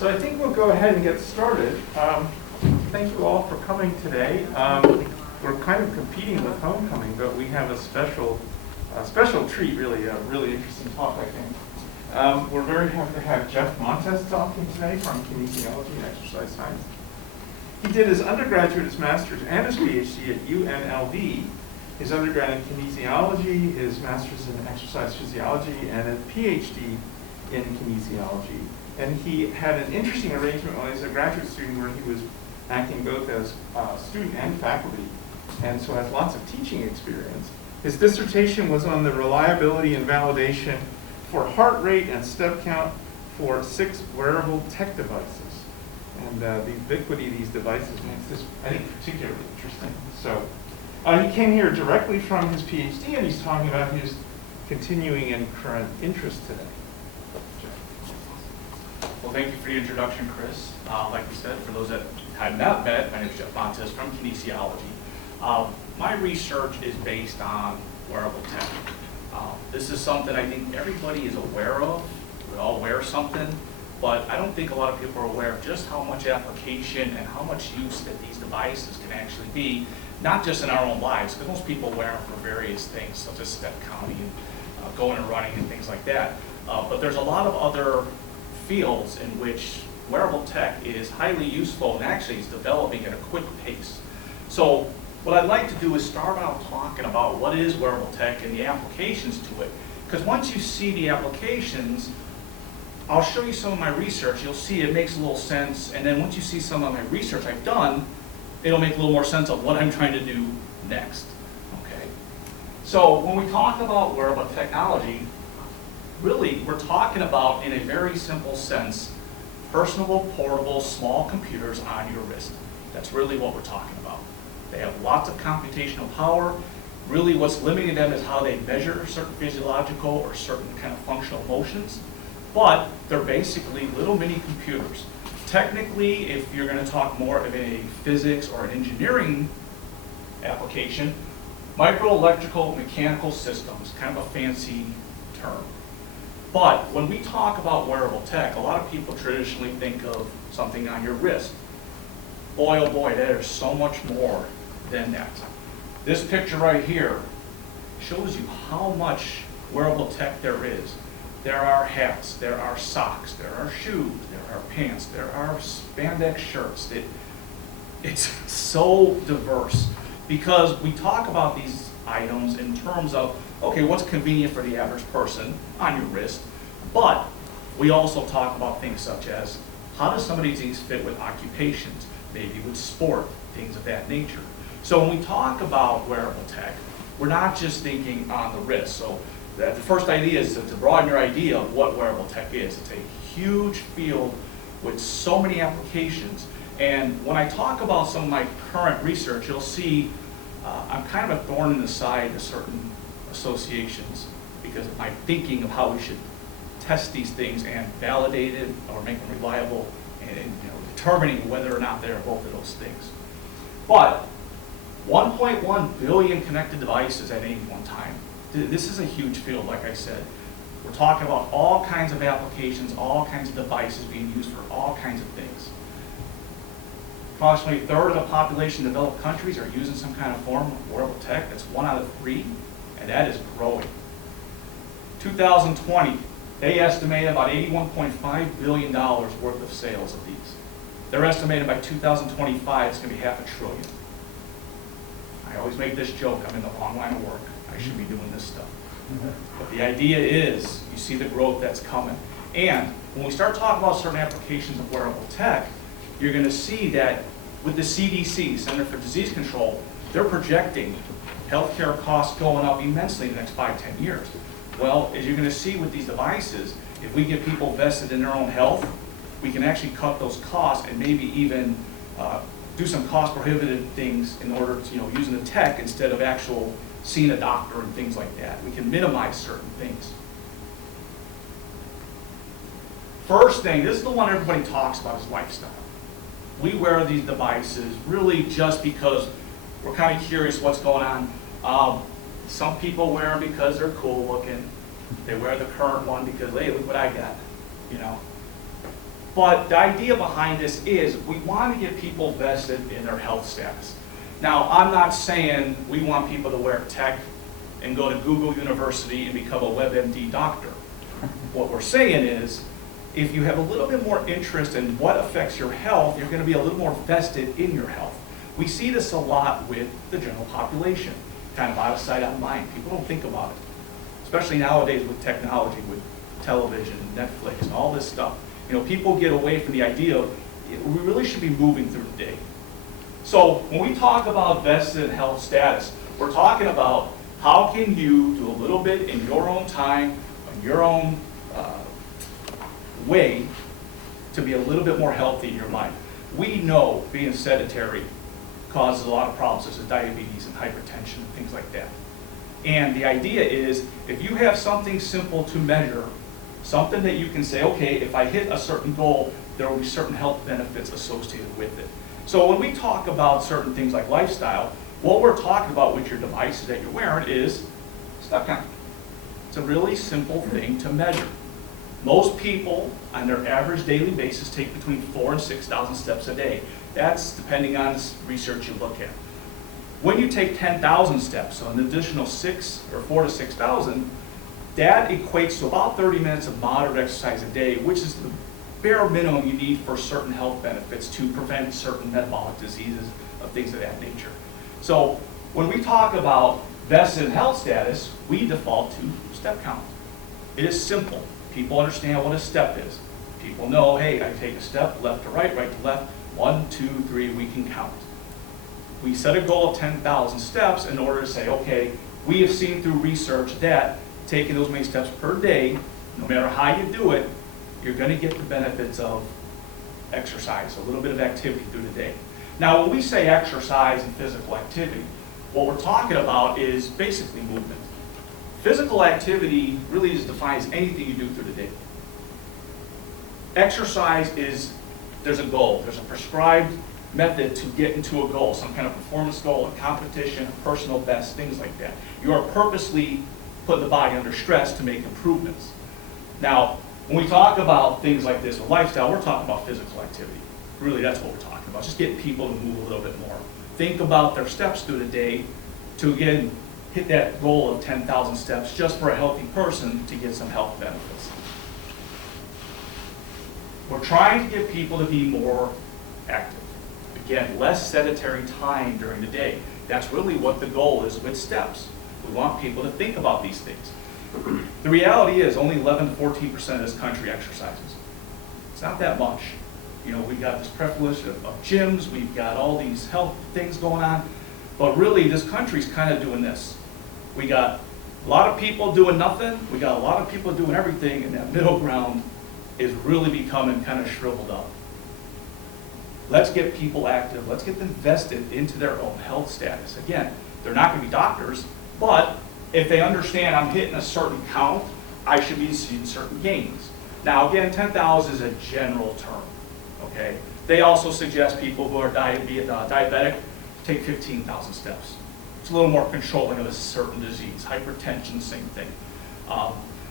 So I think we'll go ahead and get started. Thank you all for coming today. We're kind of competing with homecoming, but we have a special treat, really, a really interesting talk, I think. We're very happy to have Jeff Montes talking today from Kinesiology and Exercise Science. He did his undergraduate, his master's, and his PhD at UNLV. His undergrad in kinesiology, his master's in exercise physiology, and a PhD in kinesiology. And he had an interesting arrangement when he was a graduate student where he was acting both as student and faculty, and so has lots of teaching experience. His dissertation was on the reliability and validation for heart rate and step count for 6 wearable tech devices. And the ubiquity of these devices makes this, I think, particularly interesting. So he came here directly from his PhD, and he's talking about his continuing and current interest today. Well, thank you for the introduction, Chris. Like you said, for those that had not met, my name is Jeff Montes from Kinesiology. My research is based on wearable tech. This is something I think everybody is aware of. We all wear something, but I don't think a lot of people are aware of just how much application and how much use that these devices can actually be, not just in our own lives, because most people wear them for various things, such as step counting, going and running and things like that. But there's a lot of other fields in which wearable tech is highly useful and actually is developing at a quick pace. So what I'd like to do is start out talking about what is wearable tech and the applications to it. Because once you see the applications, I'll show you some of my research. You'll see it makes a little sense. And then once you see some of my research I've done, it'll make a little more sense of what I'm trying to do next. Okay. So when we talk about wearable technology, really, we're talking about, in a very simple sense, personable, portable, small computers on your wrist. That's really what we're talking about. They have lots of computational power. Really, what's limiting them is how they measure certain physiological or certain kind of functional motions. But they're basically little mini computers. Technically, if you're going to talk more of a physics or an engineering application, microelectrical mechanical systems, kind of a fancy term. But when we talk about wearable tech, a lot of people traditionally think of something on your wrist. Boy, oh boy, there's so much more than that. This picture right here shows you how much wearable tech there is. There are hats, there are socks, there are shoes, there are pants, there are spandex shirts. It's so diverse because we talk about these items in terms of, okay, what's convenient for the average person on your wrist, but we also talk about things such as how does some of these things fit with occupations, maybe with sport, things of that nature. So when we talk about wearable tech, we're not just thinking on the wrist. So the first idea is to broaden your idea of what wearable tech is. It's a huge field with so many applications. And when I talk about some of my current research, you'll see I'm kind of a thorn in the side to certain associations because of my thinking of how we should test these things and validate it or make them reliable and determining whether or not they're both of those things. But 1.1 billion connected devices at any one time. This is a huge field, like I said. We're talking about all kinds of applications, all kinds of devices being used for all kinds of things. Approximately a third of the population in developed countries are using some kind of form of wearable tech. That's 1 out of 3, and that is growing. 2020, they estimate about $81.5 billion worth of sales of these. They're estimated by 2025 it's going to be $500 billion. I always make this joke, I'm in the wrong line of work. I should be doing this stuff. But the idea is, you see the growth that's coming. And when we start talking about certain applications of wearable tech, you're going to see that with the CDC, Center for Disease Control, they're projecting healthcare costs going up immensely in the next 5-10 years. Well, as you're going to see with these devices, if we get people vested in their own health, we can actually cut those costs and maybe even do some cost prohibitive things in order to, using the tech instead of actual seeing a doctor and things like that. We can minimize certain things. First thing, this is the one everybody talks about, is lifestyle. We wear these devices really just because we're kind of curious what's going on. Some people wear them because they're cool looking. They wear the current one because, hey, look what I got, But the idea behind this is we want to get people vested in their health status. Now, I'm not saying we want people to wear tech and go to Google University and become a WebMD doctor. What we're saying is, if you have a little bit more interest in what affects your health, you're going to be a little more vested in your health. We see this a lot with the general population, kind of out of sight, out of mind. People don't think about it, especially nowadays with technology, with television, Netflix, and all this stuff. You know, people get away from the idea of we really should be moving through the day. So when we talk about vested health status, we're talking about how can you do a little bit in your own time, in your own way to be a little bit more healthy in your life. We know being sedentary causes a lot of problems such as diabetes and hypertension and things like that. And the idea is if you have something simple to measure, something that you can say, okay, if I hit a certain goal, there will be certain health benefits associated with it. So when we talk about certain things like lifestyle, what we're talking about with your devices that you're wearing is step count. It's a really simple thing to measure. Most people on their average daily basis take between 4,000 and 6,000 steps a day. That's depending on the research you look at. When you take 10,000 steps, so an additional 4 to 6,000, that equates to about 30 minutes of moderate exercise a day, which is the bare minimum you need for certain health benefits to prevent certain metabolic diseases of things of that nature. So when we talk about vested health status, we default to step count. It is simple. People understand what a step is. People know, hey, I take a step left to right, right to left, 1, 2, 3, we can count. We set a goal of 10,000 steps in order to say, okay, we have seen through research that taking those many steps per day, no matter how you do it, you're going to get the benefits of exercise, a little bit of activity through the day. Now, when we say exercise and physical activity, what we're talking about is basically movement. Physical activity really just defines anything you do through the day. Exercise is, there's a goal, there's a prescribed method to get into a goal, some kind of performance goal, a competition, a personal best, things like that. You are purposely putting the body under stress to make improvements. Now, when we talk about things like this with lifestyle, we're talking about physical activity. Really, that's what we're talking about, just getting people to move a little bit more. Think about their steps through the day to, again, hit that goal of 10,000 steps just for a healthy person to get some health benefits. We're trying to get people to be more active. Again, less sedentary time during the day. That's really what the goal is with steps. We want people to think about these things. The reality is only 11 to 14% of this country exercises. It's not that much. You know, we've got this prevalence of gyms, we've got all these health things going on, but really this country's kind of doing this. We got a lot of people doing nothing, we got a lot of people doing everything, and that middle ground is really becoming kind of shriveled up. Let's get people active, let's get them vested into their own health status. Again, they're not going to be doctors, but if they understand I'm hitting a certain count, I should be seeing certain gains. Now again, 10,000 is a general term, okay? They also suggest people who are diabetic take 15,000 steps. It's a little more controlling of a certain disease. Hypertension, same thing.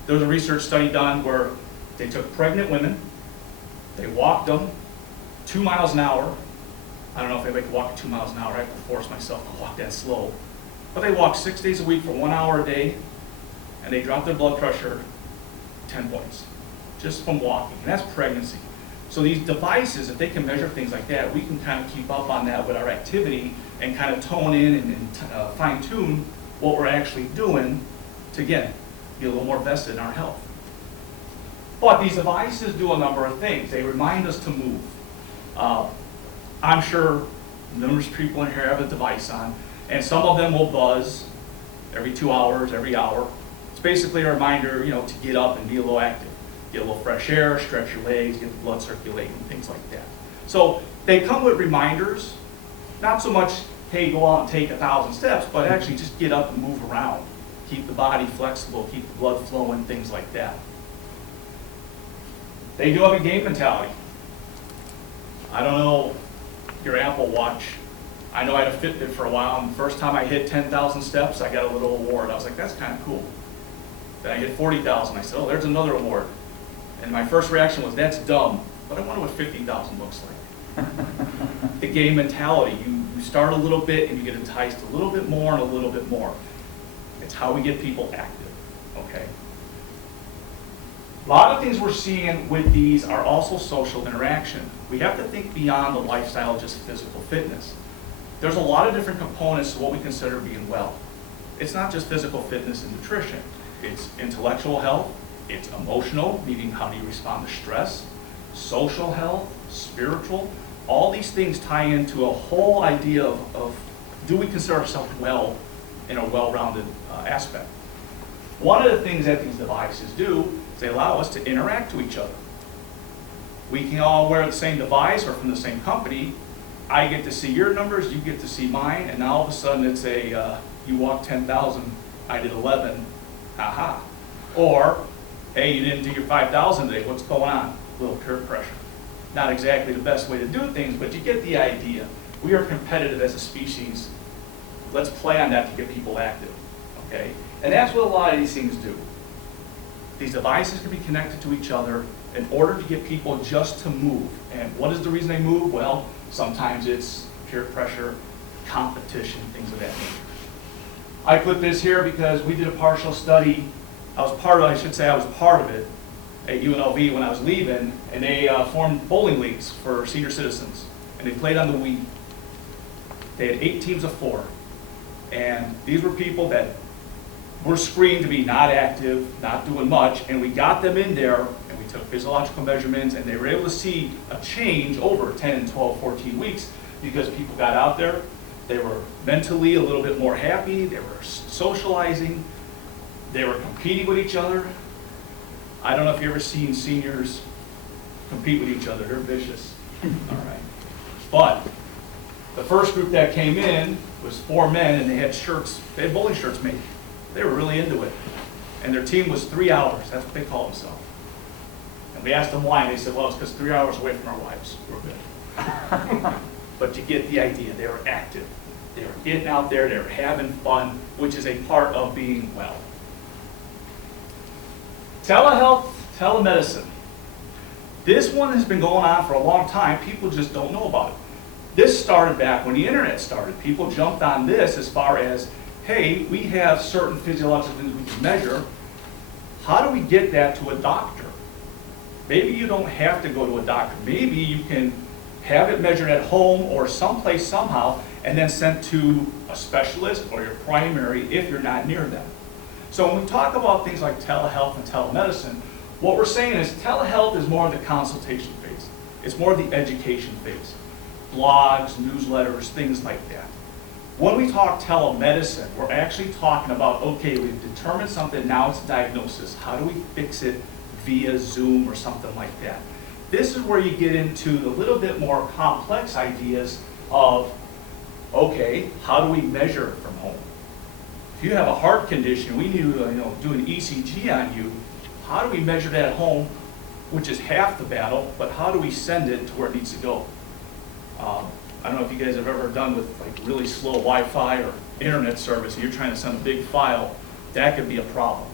There was a research study done where they took pregnant women, they walked them 2 miles an hour. I don't know if anybody could walk at 2 miles an hour. I have to force myself to walk that slow. But they walked 6 days a week for 1 hour a day, and they dropped their blood pressure 10 points just from walking. And that's pregnancy. So these devices, if they can measure things like that, we can kind of keep up on that with our activity and kind of tone in and fine tune what we're actually doing to, again, be a little more vested in our health. But these devices do a number of things. They remind us to move. I'm sure numerous people in here have a device on, and some of them will buzz every 2 hours, every hour. It's basically a reminder, you know, to get up and be a little active. Get a little fresh air, stretch your legs, get the blood circulating, things like that. So they come with reminders, not so much, hey, go out and take 1,000 steps, but actually just get up and move around. Keep the body flexible, keep the blood flowing, things like that. They do have a game mentality. I don't know your Apple Watch. I know I had a Fitbit for a while, and the first time I hit 10,000 steps, I got a little award. I was like, that's kind of cool. Then I hit 40,000. I said, oh, there's another award. And my first reaction was, that's dumb. but I wonder what 50,000 looks like. The game mentality, you start a little bit and you get enticed a little bit more and a little bit more. It's how we get people active, okay? A lot of things we're seeing with these are also social interaction. We have to think beyond the lifestyle of just physical fitness. There's a lot of different components to what we consider being well. It's not just physical fitness and nutrition. It's intellectual health, it's emotional, meaning how do you respond to stress, social health, spiritual. All these things tie into a whole idea of do we consider ourselves well in a well-rounded aspect. One of the things that these devices do is they allow us to interact with each other. We can all wear the same device or from the same company. I get to see your numbers, you get to see mine, and now all of a sudden it's a, you walked 10,000, I did 11, haha. Or, hey, you didn't do your 5,000 today, what's going on? A little peer pressure. Not exactly the best way to do things, but you get the idea. We are competitive as a species. Let's play on that to get people active, okay? And that's what a lot of these things do. These devices can be connected to each other in order to get people just to move. And what is the reason they move? Well, sometimes it's peer pressure, competition, things of that nature. I put this here because we did a partial study. I was part of it at UNLV when I was leaving, and they formed bowling leagues for senior citizens, and they played on the Wii. They had 8 teams of 4, and these were people that were screened to be not active, not doing much, and we got them in there, and we took physiological measurements, and they were able to see a change over 10, 12, 14 weeks because people got out there, they were mentally a little bit more happy, they were socializing, they were competing with each other. I don't know if you've ever seen seniors compete with each other. They're vicious. All right. But the first group that came in was 4 men, and they had shirts. They had bowling shirts made. They were really into it. And their team was 3 hours. That's what they call themselves. And we asked them why, and they said, well, it's because 3 hours away from our wives. We're good. But you get the idea. They were active. They were getting out there. They were having fun, which is a part of being well. Telehealth Telemedicine. This one has been going on for a long time. People just don't know about it. This started back when the internet started. People jumped on this as far as, hey, we have certain physiological things we can measure. How do we get that to a doctor? Maybe you don't have to go to a doctor. Maybe you can have it measured at home or someplace somehow and then sent to a specialist or your primary if you're not near them. So when we talk about things like telehealth and telemedicine, what we're saying is telehealth is more of the consultation phase. It's more of the education phase. Blogs, newsletters, things like that. When we talk telemedicine, we're actually talking about, okay, we've determined something, now it's a diagnosis. How do we fix it via Zoom or something like that? This is where you get into the little bit more complex ideas of, okay, how do we measure it from home? If you have a heart condition, we need to do an ECG on you. How do we measure that at home, which is half the battle, but how do we send it to where it needs to go? I don't know if you guys have ever done with like really slow Wi-Fi or internet service and you're trying to send a big file, that could be a problem.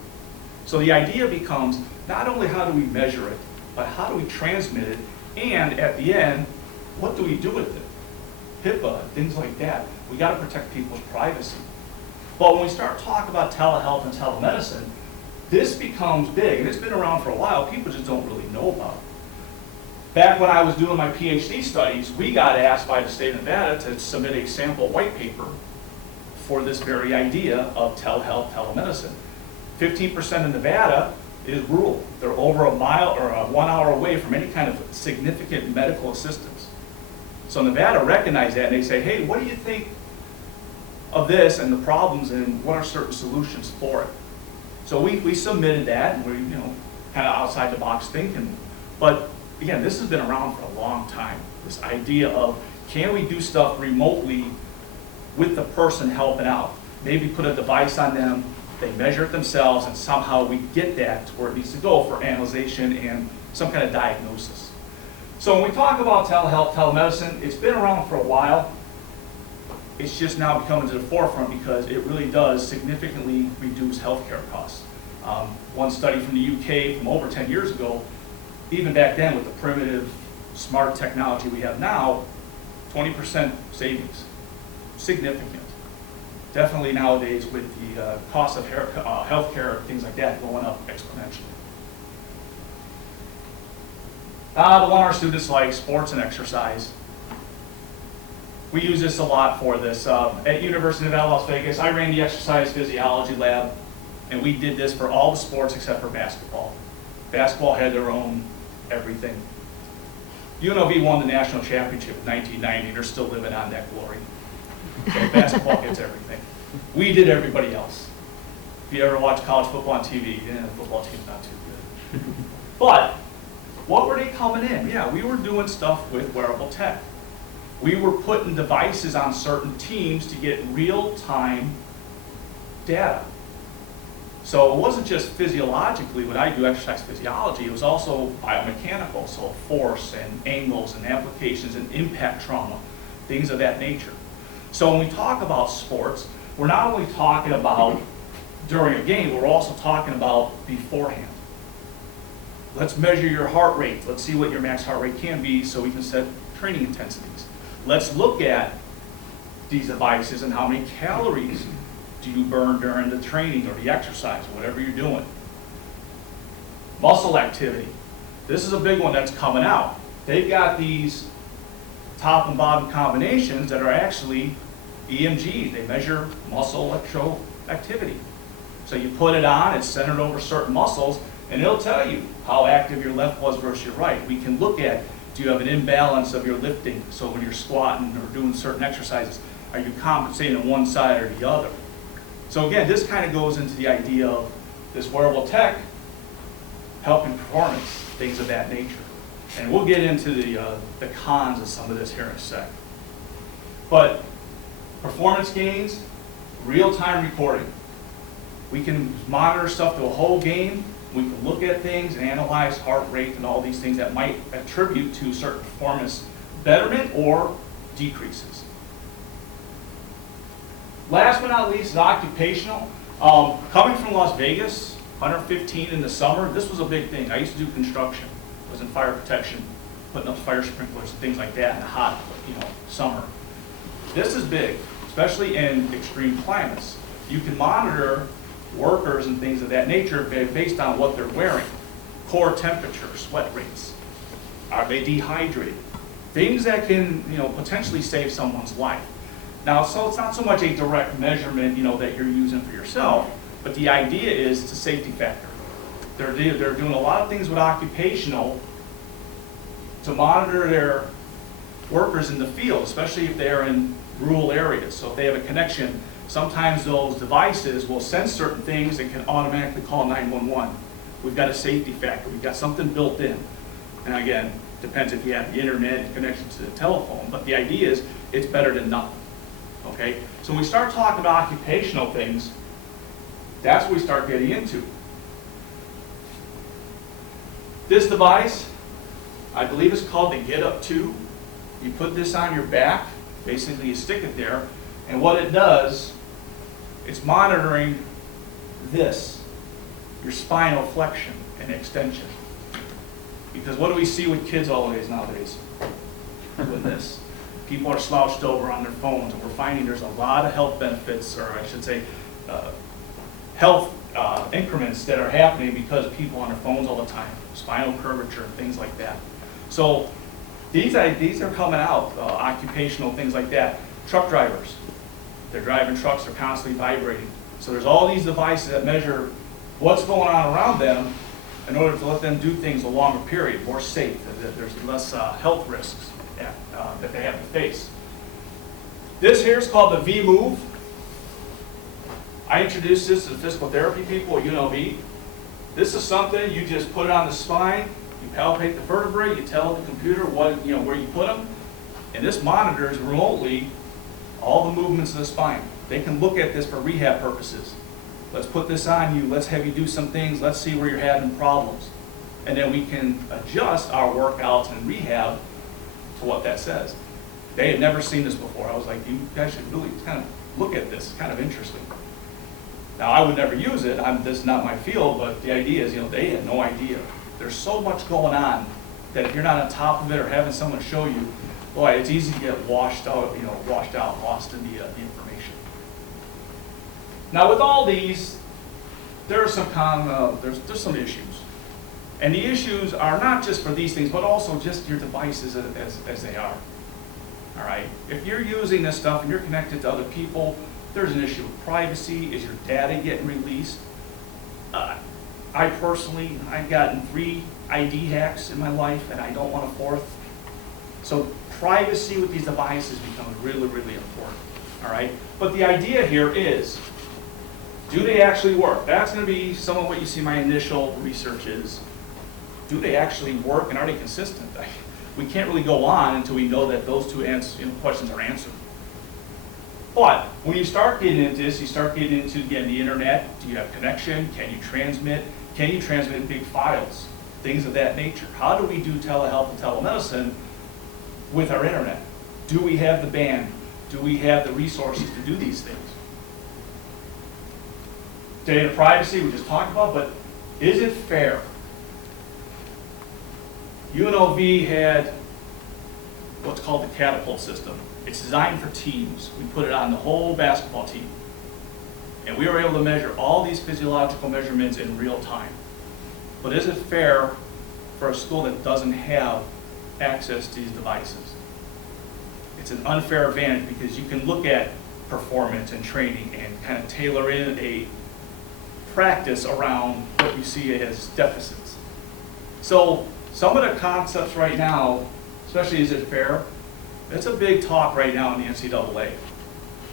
So the idea becomes not only how do we measure it, but how do we transmit it, and at the end, what do we do with it? HIPAA, things like that. We got to protect people's privacy. But when we start talking about telehealth and telemedicine, this becomes big, and it's been around for a while. People just don't really know about it. Back when I was doing my PhD studies, we got asked by the state of Nevada to submit a sample white paper for this very idea of telehealth, telemedicine. 15% of Nevada is rural. They're over a mile or 1 hour away from any kind of significant medical assistance. So Nevada recognized that, and they say, hey, what do you think of this and the problems, and what are certain solutions for it? So we submitted that, and we're kind of outside the box thinking. But again, this has been around for a long time. This idea of, can we do stuff remotely with the person helping out? Maybe put a device on them, they measure it themselves, and somehow we get that to where it needs to go for analyzation and some kind of diagnosis. So when we talk about telehealth, telemedicine, it's been around for a while. It's just now coming to the forefront because it really does significantly reduce healthcare costs. One study from the UK from over 10 years ago, even back then with the primitive smart technology we have now, 20% savings, significant. Definitely nowadays with the cost of healthcare, things like that, going up exponentially. The one our students like, sports and exercise. We use this a lot for this. At University of Las Vegas, I ran the exercise physiology lab, and we did this for all the sports except for basketball. Basketball had their own everything. UNLV won the national championship in 1990, and they're still living on that glory. So basketball gets everything. We did everybody else. If you ever watch college football on TV, the football team's not too good. But what were they coming in? Yeah, we were doing stuff with wearable tech. We were putting devices on certain teams to get real-time data. So it wasn't just physiologically what I do, exercise physiology, it was also biomechanical, so force and angles and applications and impact trauma, things of that nature. So when we talk about sports, we're not only talking about during a game, we're also talking about beforehand. Let's measure your heart rate. Let's see what your max heart rate can be so we can set training intensities. Let's look at these devices and how many calories do you burn during the training or the exercise, whatever you're doing. Muscle activity. This is a big one that's coming out. They've got these top and bottom combinations that are actually EMGs. They measure muscle electro activity. So you put it on, it's centered over certain muscles, and it'll tell you how active your left was versus your right. We can look at, do you have an imbalance of your lifting? So when you're squatting or doing certain exercises, are you compensating on one side or the other? So again, this kind of goes into the idea of this wearable tech helping performance, things of that nature. And we'll get into the cons of some of this here in a sec. But performance gains, real-time recording. We can monitor stuff to a whole game. We can look at things and analyze heart rate and all these things that might attribute to certain performance betterment or decreases. Last but not least is occupational. Coming from Las Vegas, 115 in the summer, this was a big thing. I used to do construction. I was in fire protection, putting up fire sprinklers and things like that in the hot, summer. This is big, especially in extreme climates. You can monitor workers and things of that nature based on what they're wearing. Core temperature, sweat rates. Are they dehydrated? Things that can, potentially save someone's life. Now, so it's not so much a direct measurement, that you're using for yourself, but the idea is it's a safety factor. They're doing a lot of things with occupational to monitor their workers in the field, especially if they're in rural areas. So if they have a connection, sometimes those devices will sense certain things and can automatically call 911. We've got a safety factor. We've got something built in. And again, depends if you have the internet and connection to the telephone, but the idea is it's better than nothing. Okay? So when we start talking about occupational things, that's what we start getting into. This device, I believe it's called the Get Up 2. You put this on your back, basically you stick it there, and what it does, it's monitoring this, your spinal flexion and extension. Because what do we see with kids always nowadays? With this. People are slouched over on their phones, and we're finding there's a lot of health benefits, or I should say, health increments that are happening because people on their phones all the time, spinal curvature, things like that. So these are coming out, occupational things like that. Truck drivers, they're driving trucks, they're constantly vibrating. So there's all these devices that measure what's going on around them in order to let them do things a longer period, more safe, that there's less health risks that they have to face. This here is called the V-Move. I introduced this to the physical therapy people at UNLV. This is something, you just put it on the spine, you palpate the vertebrae, you tell the computer what, where you put them, and this monitors remotely all the movements of the spine. They can look at this for rehab purposes. Let's put this on you, let's have you do some things, let's see where you're having problems. And then we can adjust our workouts and rehab to what that says. They had never seen this before. I was like, you guys should really kind of look at this, it's kind of interesting. Now, I would never use it, this is not my field, but the idea is, they had no idea. There's so much going on that if you're not on top of it or having someone show you, boy, it's easy to get washed out, lost in the information. Now with all these, there are some there's some issues. And the issues are not just for these things, but also just your devices as they are. All right? If you're using this stuff and you're connected to other people, there's an issue with privacy. Is your data getting released? I've gotten 3 ID hacks in my life, and I don't want a 4th. So privacy with these devices becomes really, really important. All right? But the idea here is, do they actually work? That's going to be some of what you see my initial research is. Do they actually work, and are they consistent? We can't really go on until we know that those two questions are answered. But when you start getting into this, you start getting into, again, the internet. Do you have connection? Can you transmit? Can you transmit big files? Things of that nature. How do we do telehealth and telemedicine with our internet? Do we have the band? Do we have the resources to do these things? Data privacy, we just talked about, but is it fair? UNLV had what's called the catapult system. It's designed for teams. We put it on the whole basketball team. And we were able to measure all these physiological measurements in real time. But is it fair for a school that doesn't have access to these devices? It's an unfair advantage because you can look at performance and training and kind of tailor in a practice around what you see as deficits. So some of the concepts right now, especially is it fair, it's a big talk right now in the NCAA.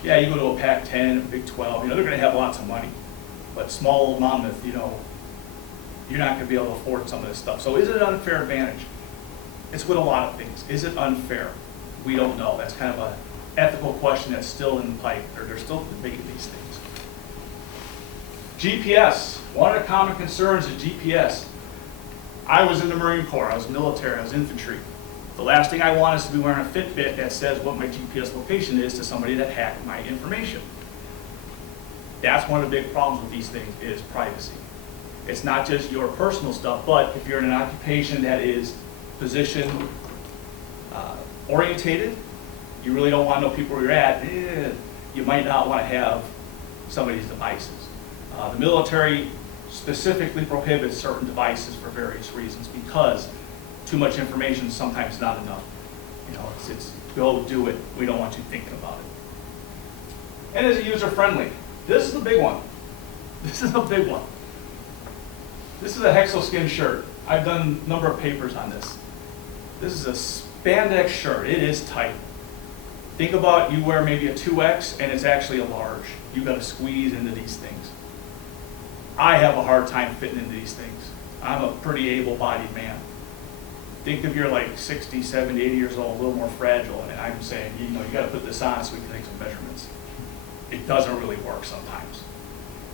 Yeah, you go to a Pac-10, a Big 12, they're going to have lots of money. But small old Monmouth, you're not going to be able to afford some of this stuff. So is it an unfair advantage? It's with a lot of things. Is it unfair? We don't know. That's kind of an ethical question that's still in the pipe, or they're still debating these things. GPS. One of the common concerns is GPS. I was in the Marine Corps. I was military. I was infantry. The last thing I want is to be wearing a Fitbit that says what my GPS location is to somebody that hacked my information. That's one of the big problems with these things is privacy. It's not just your personal stuff, but if you're in an occupation that is position orientated, you really don't want to know people where you're at, you might not want to have some of these devices. The military specifically prohibits certain devices for various reasons because too much information is sometimes not enough. It's go do it. We don't want you thinking about it. And is it user-friendly? This is the big one. This is a big one. This is a Hexoskin shirt. I've done a number of papers on this. This is a spandex shirt. It is tight. Think about you wear maybe a 2X and it's actually a large. You've got to squeeze into these things. I have a hard time fitting into these things. I'm a pretty able-bodied man. Think if you're like 60, 70, 80 years old, a little more fragile, and I'm saying, you got to put this on so we can take some measurements. It doesn't really work sometimes.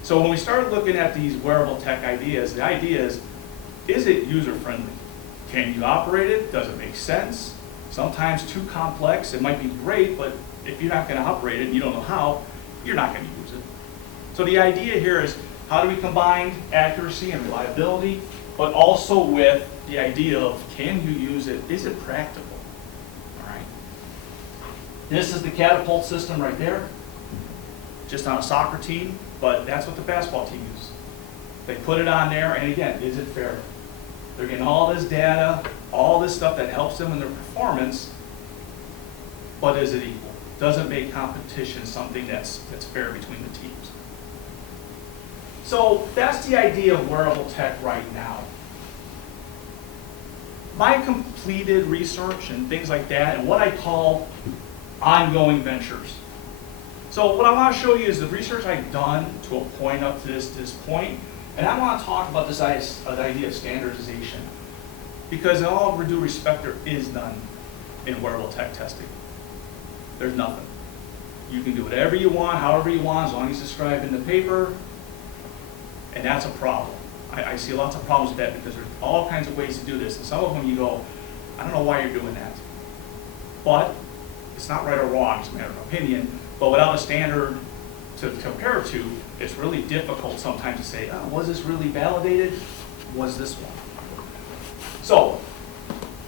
So when we started looking at these wearable tech ideas, the idea is it user-friendly? Can you operate it? Does it make sense? Sometimes too complex. It might be great, but if you're not going to operate it and you don't know how, you're not going to use it. So the idea here is how do we combine accuracy and reliability, but also with the idea of can you use it? Is it practical? All right. This is the catapult system right there, just on a soccer team, but that's what the basketball team uses. They put it on there, and again, is it fair? They're getting all this data, all this stuff that helps them in their performance, but is it equal? Does it make competition something that's fair between the teams? So that's the idea of wearable tech right now. My completed research and things like that, and what I call ongoing ventures. So what I want to show you is the research I've done to a point up to this point, and I want to talk about this idea of standardization. Because in all due respect, there is none in wearable tech testing. There's nothing. You can do whatever you want, however you want, as long as it's described in the paper, and that's a problem. I see lots of problems with that because there's all kinds of ways to do this, and some of them you go, I don't know why you're doing that. But it's not right or wrong, it's a matter of opinion, but without a standard to compare to, it's really difficult sometimes to say, oh, was this really validated? Was this one? So,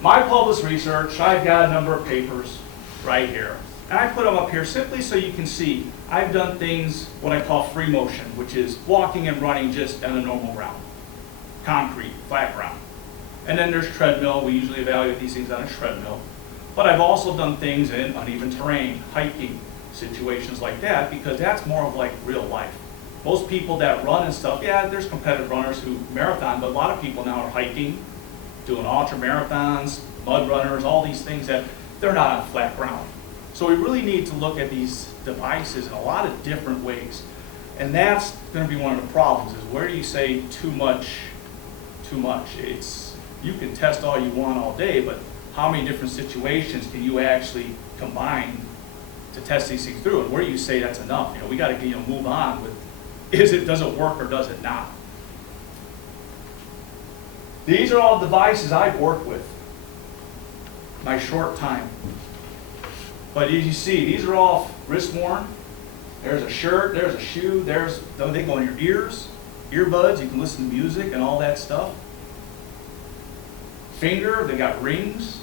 My published research, I've got a number of papers right here. And I put them up here simply so you can see I've done things, what I call free motion, which is walking and running just on a normal ground. Concrete, flat ground. And then there's treadmill. We usually evaluate these things on a treadmill. But I've also done things in uneven terrain, hiking, situations like that, because that's more of like real life. Most people that run and stuff, yeah, there's competitive runners who marathon, but a lot of people now are hiking, doing ultra marathons, mud runners, all these things that they're not on flat ground. So we really need to look at these devices in a lot of different ways. And that's going to be one of the problems, is where do you say too much, too much? You can test all you want all day, but how many different situations can you actually combine to test these things through? And where do you say that's enough? We got to move on with, does it work or does it not? These are all devices I've worked with my short time. But as you see, these are all wrist worn. There's a shirt, there's a shoe, they go in your ears, earbuds, you can listen to music and all that stuff. Finger, they got rings.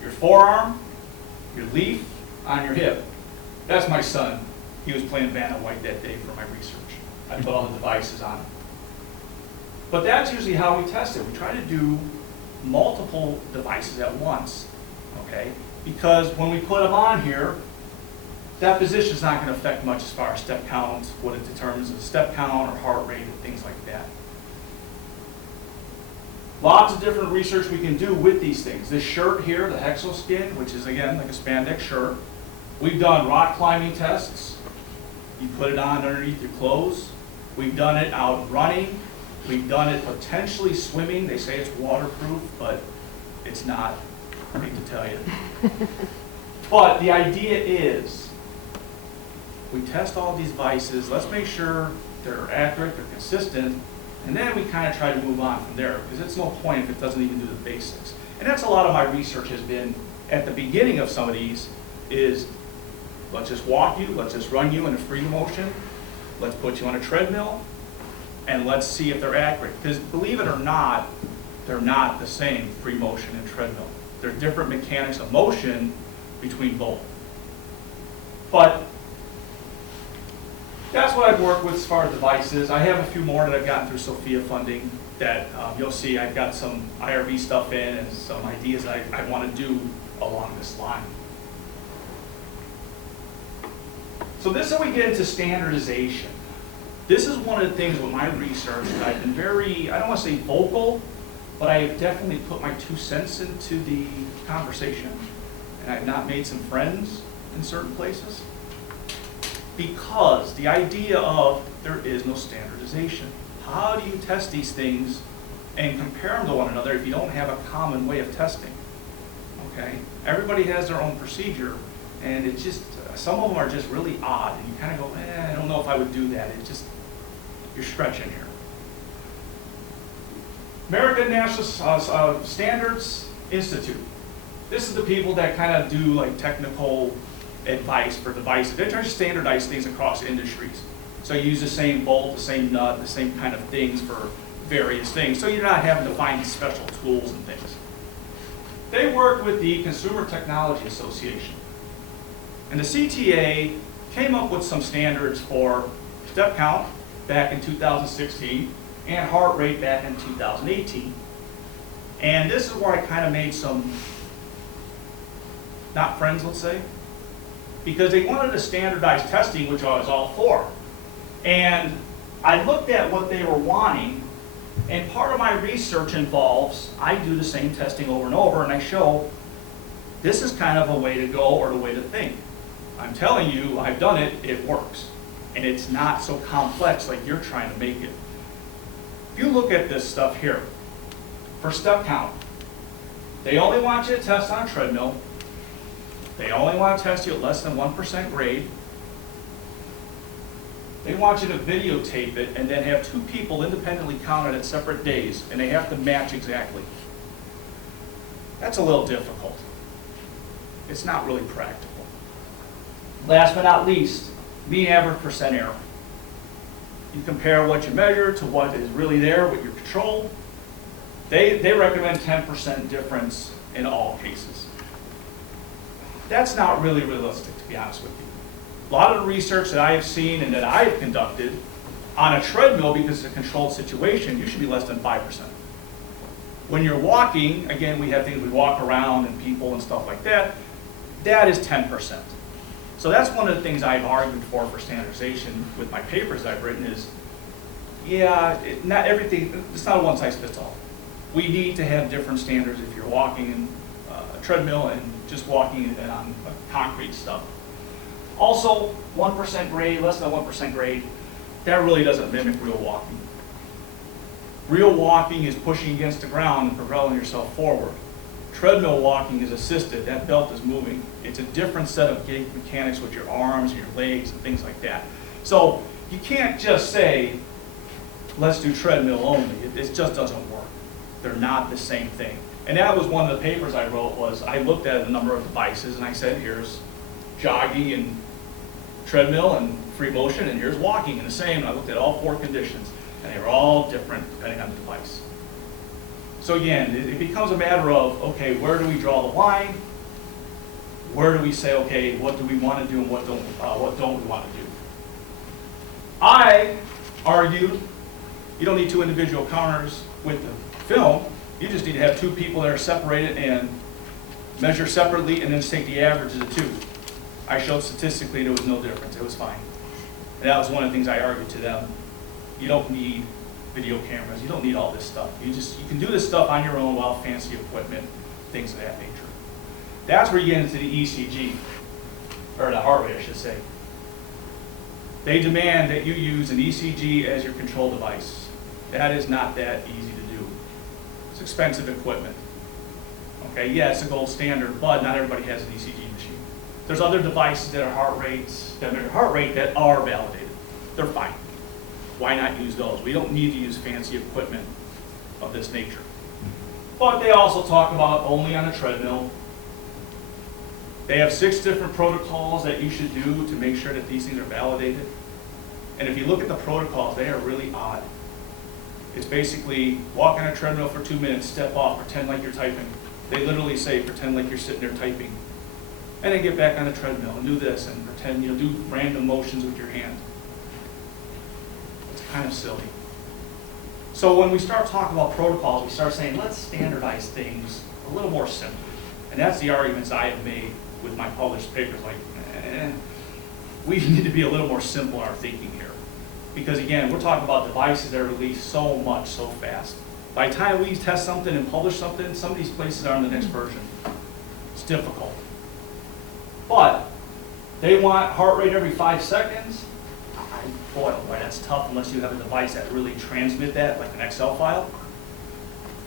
Your forearm, your leaf on your hip. That's my son. He was playing Vanna White that day for my research. I put all the devices on him. But that's usually how we test it. We try to do multiple devices at once, okay? Because when we put them on here, that position is not going to affect much as far as step count, what it determines as step count or heart rate and things like that. Lots of different research we can do with these things. This shirt here, the Hexoskin, which is again like a spandex shirt. We've done rock climbing tests. You put it on underneath your clothes. We've done it out running. We've done it potentially swimming. They say it's waterproof, but it's not. I hate to tell you. But the idea is, we test all these devices. Let's make sure they're accurate, they're consistent, and then we kind of try to move on from there, because it's no point if it doesn't even do the basics. And that's a lot of my research has been at the beginning of some of these is, let's just walk you, let's just run you in a free motion, let's put you on a treadmill, and let's see if they're accurate. Because believe it or not, they're not the same, free motion and treadmill. There are different mechanics of motion between both. But that's what I've worked with as far as devices. I have a few more that I've gotten through Sophia funding that you'll see I've got some IRB stuff in and some ideas I want to do along this line. So this is how we get into standardization. This is one of the things with my research that I've been very, I don't want to say vocal, but I have definitely put my 2 cents into the conversation. And I've not made some friends in certain places. Because the idea of there is no standardization. How do you test these things and compare them to one another if you don't have a common way of testing? Okay? Everybody has their own procedure, and it's just, some of them are just really odd, and you kind of go, I don't know if I would do that. It's just, you're stretching here. American National Standards Institute. This is the people that kind of do like technical advice for devices. They try to standardize things across industries. So you use the same bolt, the same nut, the same kind of things for various things. So you're not having to find special tools and things. They work with the Consumer Technology Association. And the CTA came up with some standards for step count back in 2016 and heart rate back in 2018. And this is where I kind of made some, not friends, let's say, because they wanted to standardize testing, which I was all for. And I looked at what they were wanting, and part of my research involves, I do the same testing over and over, and I show this is kind of a way to go or the way to think. I'm telling you, I've done it, it works. And it's not so complex like you're trying to make it. If you look at this stuff here, for step count, they only want you to test on a treadmill. They only want to test you at less than 1% grade. They want you to videotape it and then have 2 people independently count it at separate days, and they have to match exactly. That's a little difficult. It's not really practical. Last but not least, mean average percent error. You compare what you measure to what is really there with your control. They recommend 10% difference in all cases. That's not really realistic, to be honest with you. A lot of the research that I have seen and that I have conducted on a treadmill, because it's a controlled situation, you should be less than 5%. When you're walking, again, we have things we walk around and people and stuff like that, that is 10%. So that's one of the things I've argued for standardization with my papers I've written is, yeah, not everything, it's not a one size fits all. We need to have different standards if you're walking in a treadmill and just walking on concrete stuff. Also, 1% grade, less than 1% grade, that really doesn't mimic real walking. Real walking is pushing against the ground and propelling yourself forward. Treadmill walking is assisted, that belt is moving. It's a different set of gait mechanics with your arms and your legs and things like that. So you can't just say, let's do treadmill only. It just doesn't work. They're not the same thing. And that was one of the papers I wrote was, I looked at a number of devices and I said, here's jogging and treadmill and free motion, and here's walking in the same. And I looked at all 4 conditions, and they were all different depending on the device. So again, it becomes a matter of, okay, where do we draw the line? Where do we say, okay, what do we want to do and what don't we want to do? I argued you don't need 2 individual counters with the film. You just need to have 2 people that are separated and measure separately and then just take the average of the 2. I showed statistically there was no difference. It was fine. And that was one of the things I argued to them. You don't need video cameras. You don't need all this stuff. You can do this stuff on your own without fancy equipment, things of that nature. That's where you get into the ECG, or the heart rate, I should say. They demand that you use an ECG as your control device. That is not that easy to do. It's expensive equipment. Okay, yeah, it's a gold standard, but not everybody has an ECG machine. There's other devices that are heart rate that are validated. They're fine. Why not use those? We don't need to use fancy equipment of this nature. But they also talk about only on a treadmill. They have 6 different protocols that you should do to make sure that these things are validated. And if you look at the protocols, they are really odd. It's basically walk on a treadmill for 2 minutes, step off, pretend like you're typing. They literally say pretend like you're sitting there typing. And then get back on the treadmill and do this and pretend, do random motions with your hand. It's kind of silly. So when we start talking about protocols, we start saying, let's standardize things a little more simply. And that's the arguments I have made with my published papers, like, we need to be a little more simple in our thinking here. Because again, we're talking about devices that are released so much, so fast. By the time we test something and publish something, some of these places are in the next version. It's difficult. But they want heart rate every 5 seconds. Boy, that's tough unless you have a device that really transmit that, like an Excel file.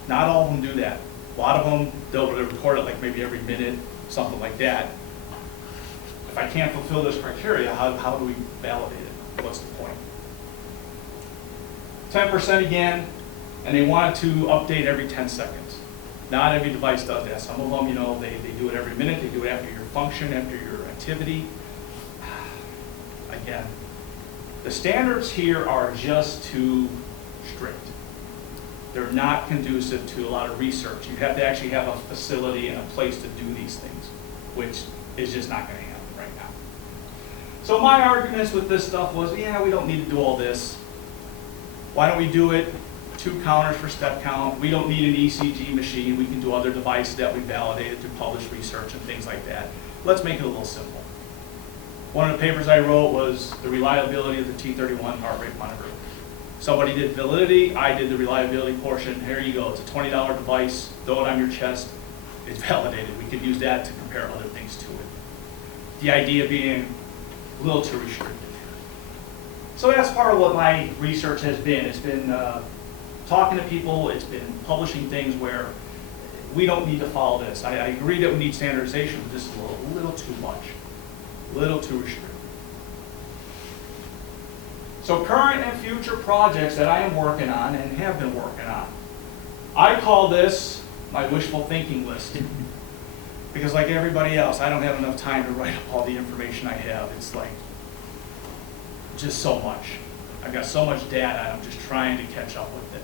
Not all of them do that. A lot of them, they'll record it like maybe every minute, something like that. If I can't fulfill this criteria, how do we validate it? What's the point? 10% again, and they want it to update every 10 seconds. Not every device does that. Some of them, they do it every minute. They do it after your function, after your activity. Again, the standards here are just too strict. They're not conducive to a lot of research. You have to actually have a facility and a place to do these things, which is just not going to happen right now. So my arguments with this stuff was, yeah, we don't need to do all this. Why don't we do it 2 counters for step count? We don't need an ECG machine. We can do other devices that we validated through published research and things like that. Let's make it a little simple. One of the papers I wrote was the reliability of the T31 heart rate monitor. Somebody did validity, I did the reliability portion. Here you go, it's a $20 device, throw it on your chest, it's validated. We could use that to compare other things to it. The idea being a little too restrictive. So that's part of what my research has been. It's been talking to people, it's been publishing things where we don't need to follow this. I agree that we need standardization, but this is a little too much, a little too restrictive. So current and future projects that I am working on and have been working on. I call this my wishful thinking list. Because like everybody else, I don't have enough time to write up all the information I have. It's like just so much. I've got so much data and I'm just trying to catch up with it.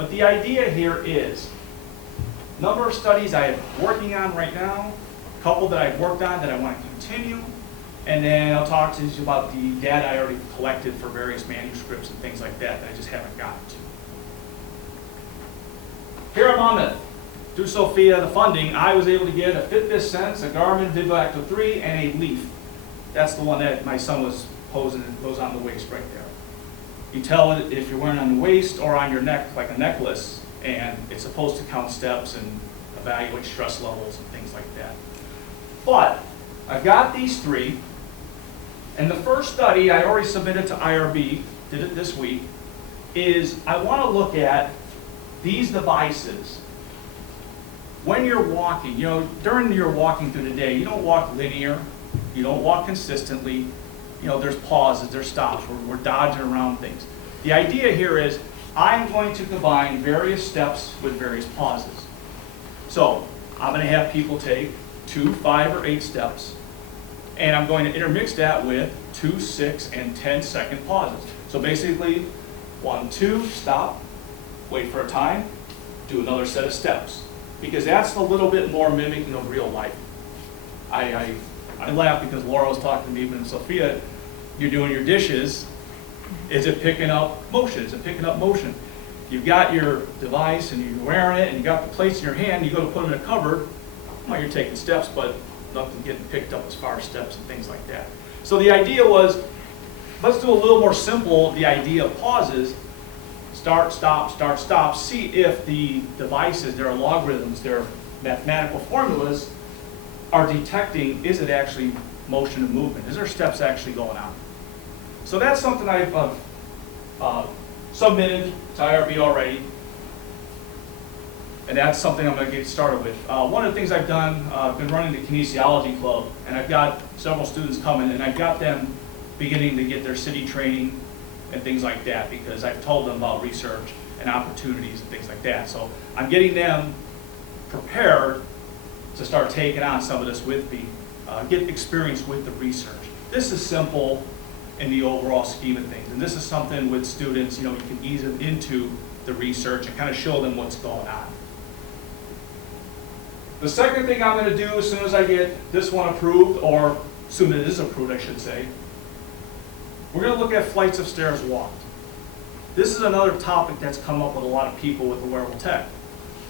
But the idea here is, number of studies I am working on right now, a couple that I've worked on that I want to continue, and then I'll talk to you about the data I already collected for various manuscripts and things like that I just haven't gotten to. Here at Monmouth, through Sophia, the funding, I was able to get a Fitbit Sense, a Garmin Bibliography 3, and a Leaf. That's the one that my son was posing and goes on the waist right there. You tell it if you're wearing it on the waist or on your neck, like a necklace, and it's supposed to count steps and evaluate stress levels and things like that. But I've got these three, and the first study I already submitted to IRB, did it this week, is I want to look at these devices. When you're walking, during your walking through the day, you don't walk linear, you don't walk consistently, there's pauses, there's stops, we're dodging around things. The idea here is I'm going to combine various steps with various pauses. So I'm going to have people take 2, 5, or 8 steps, and I'm going to intermix that with 2, 6, and 10-second pauses. So basically, 1, 2, stop, wait for a time, do another set of steps. Because that's a little bit more mimicking of real life. I laugh because Laura was talking to me, but Sophia, you're doing your dishes. Is it picking up motion? Is it picking up motion? You've got your device and you're wearing it and you got the plates in your hand, you go to put them in a cupboard. Well, you're taking steps, but nothing getting picked up as far as steps and things like that. So the idea was, let's do a little more simple, the idea of pauses. Start, stop, see if the devices, their logarithms, their mathematical formulas are detecting, is it actually motion and movement? Is there steps actually going on? So that's something I've submitted to IRB already, and that's something I'm going to get started with. One of the things I've done, I've been running the kinesiology club, and I've got several students coming, and I've got them beginning to get their city training and things like that, because I've told them about research and opportunities and things like that. So I'm getting them prepared to start taking on some of this with me, get experience with the research. This is simple in the overall scheme of things, and this is something with students, you can ease them into the research and kind of show them what's going on. The second thing I'm going to do as soon as I get this one approved, or as soon as it is approved, I should say, we're going to look at flights of stairs walked. This is another topic that's come up with a lot of people with the wearable tech.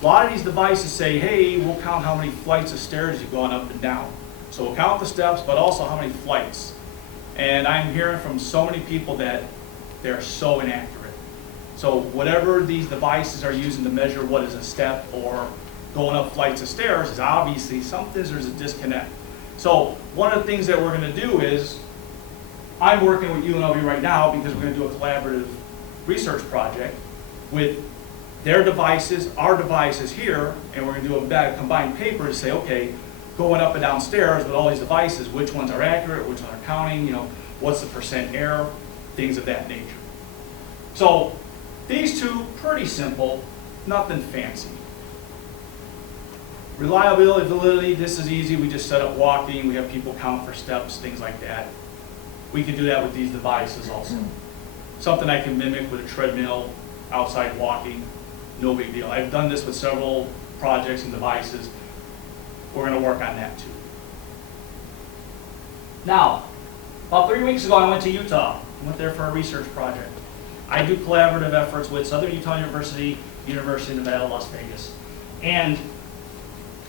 A lot of these devices say, hey, we'll count how many flights of stairs you've gone up and down. So we'll count the steps, but also how many flights. And I'm hearing from so many people that they're so inaccurate. So whatever these devices are using to measure what is a step or going up flights of stairs is obviously there's a disconnect. So one of the things that we're going to do is, I'm working with UNLV right now because we're going to do a collaborative research project with their devices, our devices here, and we're going to do a combined paper to say, okay, going up and down stairs with all these devices, which ones are accurate, which ones are counting, what's the percent error, things of that nature. So these two, pretty simple, nothing fancy. Reliability, validity, this is easy. We just set up walking, we have people count for steps, things like that. We can do that with these devices also. Something I can mimic with a treadmill, outside walking, no big deal. I've done this with several projects and devices. We're going to work on that too. Now, about 3 weeks ago, I went to Utah. I went there for a research project. I do collaborative efforts with Southern Utah University, University of Nevada, Las Vegas. And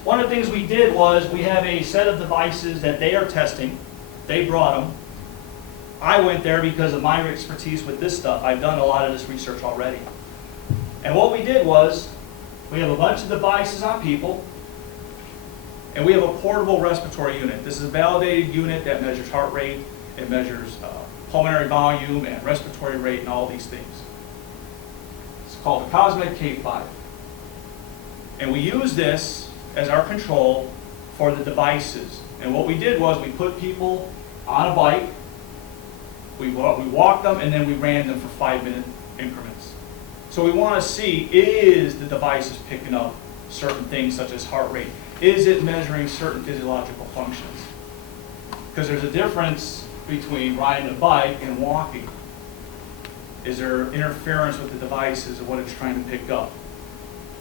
one of the things we did was we have a set of devices that they are testing. They brought them. I went there because of my expertise with this stuff. I've done a lot of this research already. And what we did was, we have a bunch of devices on people, and we have a portable respiratory unit. This is a validated unit that measures heart rate, it measures pulmonary volume and respiratory rate and all these things. It's called the Cosmed K5. And we use this as our control for the devices. And what we did was we put people on a bike, we walked them, and then we ran them for 5-minute increments. So we want to see, is the device picking up certain things such as heart rate? Is it measuring certain physiological functions? Because there's a difference between riding a bike and walking. Is there interference with the devices and what it's trying to pick up?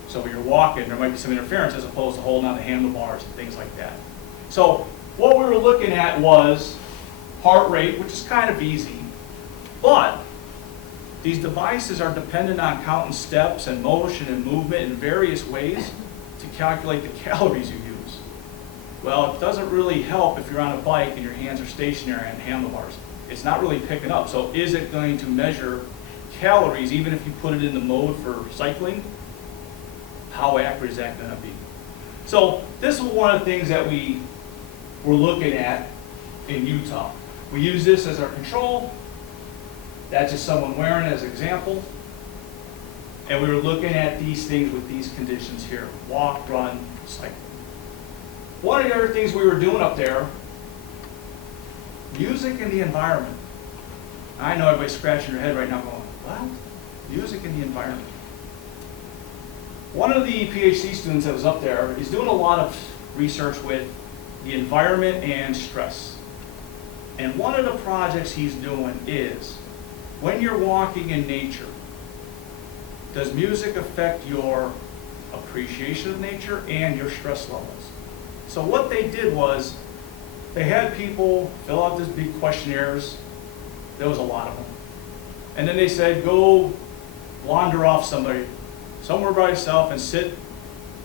So when you're walking, there might be some interference as opposed to holding on the handlebars and things like that. So what we were looking at was heart rate, which is kind of easy, but these devices are dependent on counting steps and motion and movement in various ways to calculate the calories you use. Well, it doesn't really help if you're on a bike and your hands are stationary on handlebars. It's not really picking up. So is it going to measure calories even if you put it in the mode for cycling? How accurate is that going to be? So this was one of the things that we were looking at in Utah. We use this as our control. That's just someone wearing it as an example. And we were looking at these things with these conditions here: walk, run, cycle. One of the other things we were doing up there, music and the environment. I know everybody's scratching their head right now going, what? Music and the environment. One of the PhD students that was up there is doing a lot of research with the environment and stress. And one of the projects he's doing is, when you're walking in nature, does music affect your appreciation of nature and your stress levels? So what they did was, they had people fill out these big questionnaires. There was a lot of them. And then they said, go wander off somewhere by yourself and sit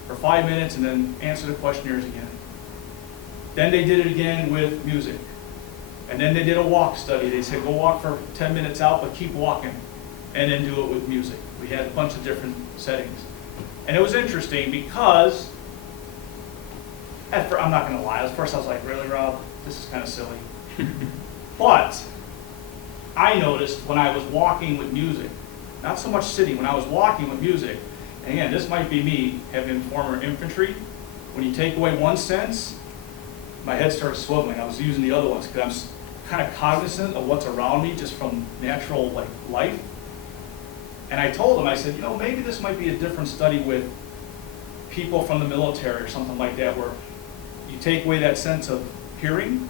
for 5 minutes and then answer the questionnaires again. Then they did it again with music. And then they did a walk study. They said, go walk for 10 minutes out, but keep walking. And then do it with music. We had a bunch of different settings. And it was interesting because, I'm not going to lie, at first I was like, really, Rob? This is kind of silly. But I noticed when I was walking with music, not so much sitting, when I was walking with music, and again, this might be me having former infantry, when you take away one sense, my head started swiveling. I was using the other ones because I'm kind of cognizant of what's around me just from natural life. And I told them, I said, maybe this might be a different study with people from the military or something like that, where you take away that sense of hearing,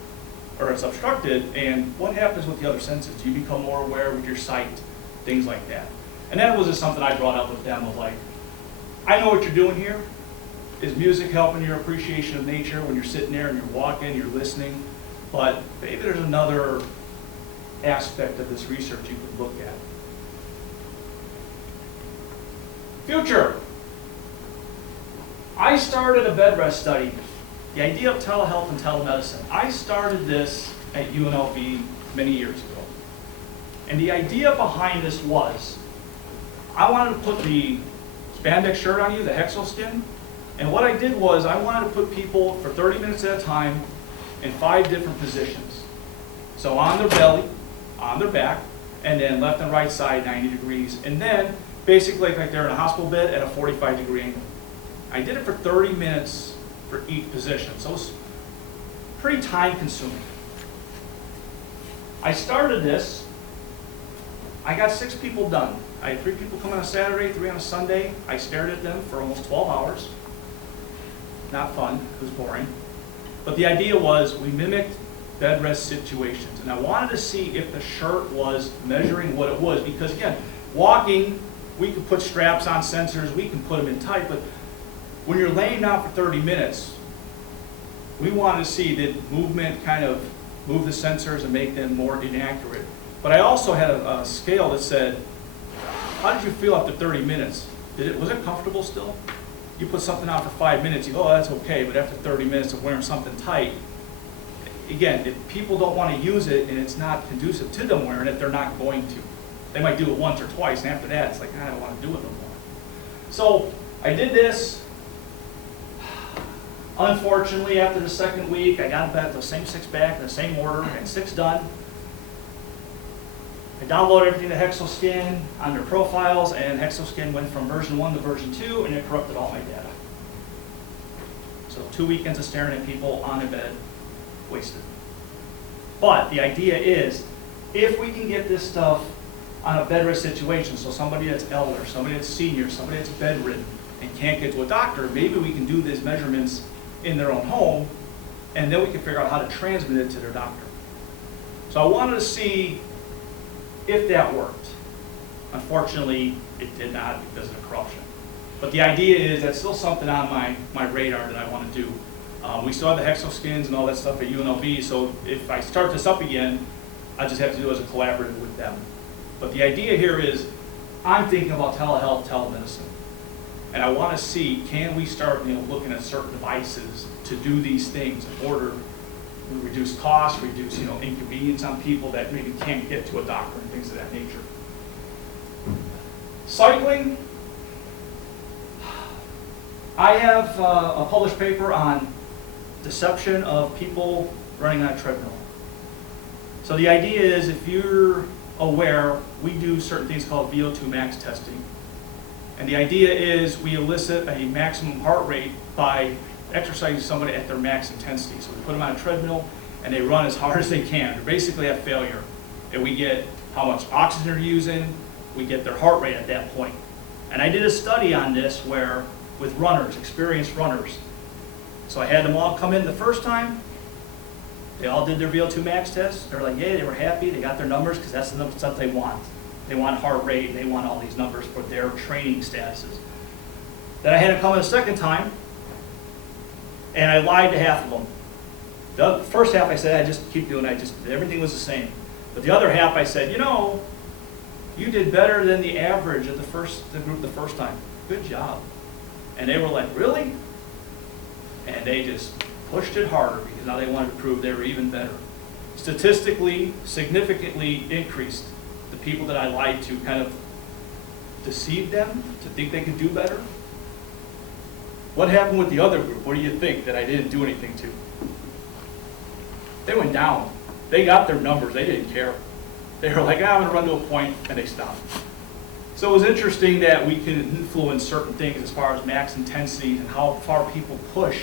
or it's obstructed, and what happens with the other senses? You become more aware with your sight, things like that. And that was just something I brought up with them of like, I know what you're doing here. Is music helping your appreciation of nature when you're sitting there and you're walking, you're listening? But maybe there's another aspect of this research you could look at. Future. I started a bed rest study. The idea of telehealth and telemedicine. I started this at UNLV many years ago. And the idea behind this was, I wanted to put the spandex shirt on you, the Hexoskin, and what I did was I wanted to put people for 30 minutes at a time in 5 different positions. So on their belly, on their back, and then left and right side 90 degrees, and then basically like they're in a hospital bed at a 45-degree angle. I did it for 30 minutes for each position, so it was pretty time-consuming. I started this. I got 6 people done. I had 3 people come on a Saturday, 3 on a Sunday. I stared at them for almost 12 hours. Not fun, it was boring. But the idea was we mimicked bed rest situations. And I wanted to see if the shirt was measuring what it was. Because again, walking, we could put straps on sensors, we can put them in tight, but when you're laying down for 30 minutes, we wanted to see did movement kind of move the sensors and make them more inaccurate. But I also had a scale that said, how did you feel after 30 minutes? Was it comfortable still? You put something on for 5 minutes, you go, oh, that's okay, but after 30 minutes of wearing something tight, again, if people don't want to use it and it's not conducive to them wearing it, they're not going to. They might do it once or twice, and after that, it's like, I don't want to do it no more. So I did this. Unfortunately, after the second week, I got back the same 6 back in the same order, and 6 done. I downloaded everything to Hexoskin on their profiles, and Hexoskin went from version 1 to version 2, and it corrupted all my data. So 2 weekends of staring at people on a bed, wasted. But the idea is, if we can get this stuff on a bed rest situation, so somebody that's elder, somebody that's senior, somebody that's bedridden, and can't get to a doctor, maybe we can do these measurements in their own home, and then we can figure out how to transmit it to their doctor. So I wanted to see if that worked. Unfortunately, it did not because of the corruption. But the idea is that's still something on my radar that I want to do. We still have the hexoskins and all that stuff at UNLV, so if I start this up again, I just have to do it as a collaborative with them. But the idea here is I'm thinking about telehealth, telemedicine. And I want to see, can we start looking at certain devices to do these things in order to reduce costs, reduce inconvenience on people that maybe can't get to a doctor and things of that nature. Cycling, I have a published paper on deception of people running on a treadmill. So the idea is, if you're aware, we do certain things called VO2 max testing. And the idea is we elicit a maximum heart rate by exercising somebody at their max intensity. So we put them on a treadmill and they run as hard as they can. They're basically at failure. And we get how much oxygen they're using, we get their heart rate at that point. And I did a study on this where, with runners, experienced runners. So I had them all come in the first time. They all did their VO2 max test. They're like, yay, they were happy. They got their numbers because that's the stuff they want. They want heart rate, and they want all these numbers for their training statuses. Then I had them come in a second time, and I lied to half of them. The first half I said, I just keep doing it. Everything was the same. But the other half I said, you did better than the average of the group the first time. Good job. And they were like, really? And they just pushed it harder because now they wanted to prove they were even better. Statistically, significantly increased. The people that I lied to kind of deceived them to think they could do better. What happened with the other group? What do you think that I didn't do anything to? They went down. They got their numbers. They didn't care. They were like, I'm going to run to a point, and they stopped. So it was interesting that we can influence certain things as far as max intensity and how far people push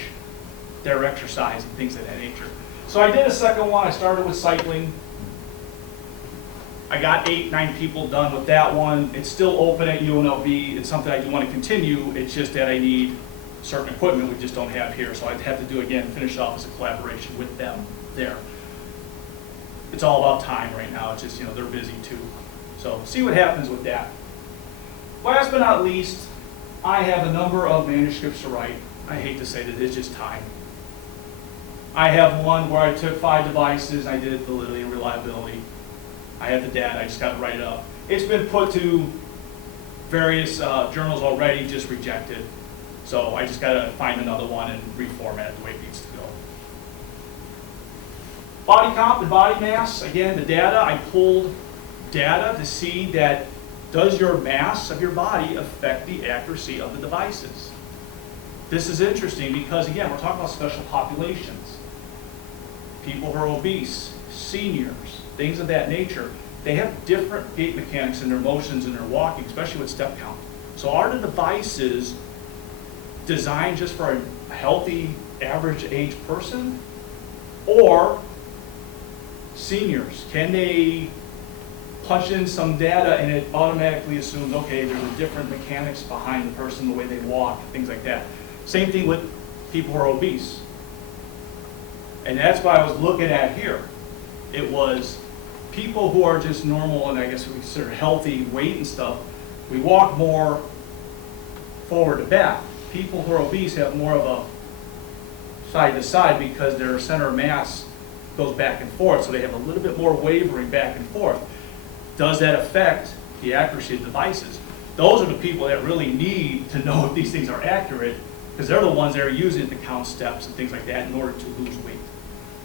their exercise and things of that nature. So I did a second one. I started with cycling. I got 8-9 people done with that one. It's still open at UNLV. It's something I do want to continue. It's just that I need certain equipment we just don't have here. So I'd have to do again, finish off as a collaboration with them there. It's all about time right now. It's just, they're busy too. So see what happens with that. Last but not least, I have a number of manuscripts to write. I hate to say that, it's just time. I have one where I took 5 devices, I did validity and reliability. I have the data, I just got to write it up. It's been put to various journals already, just rejected. So I just got to find another one and reformat it the way it needs to go. Body comp and body mass, again, the data, I pulled data to see that does your mass of your body affect the accuracy of the devices? This is interesting because, again, we're talking about special populations. People who are obese, seniors, things of that nature. They have different gait mechanics in their motions and their walking, especially with step count. So are the devices designed just for a healthy, average age person? Or seniors, can they punch in some data and it automatically assumes, okay, there's a different mechanics behind the person, the way they walk, things like that. Same thing with people who are obese. And that's what I was looking at here. It was people who are just normal, and I guess we consider healthy weight and stuff, we walk more forward to back. People who are obese have more of a side to side because their center of mass goes back and forth, so they have a little bit more wavering back and forth. Does that affect the accuracy of devices? Those are the people that really need to know if these things are accurate, because they're the ones that are using it to count steps and things like that in order to lose weight.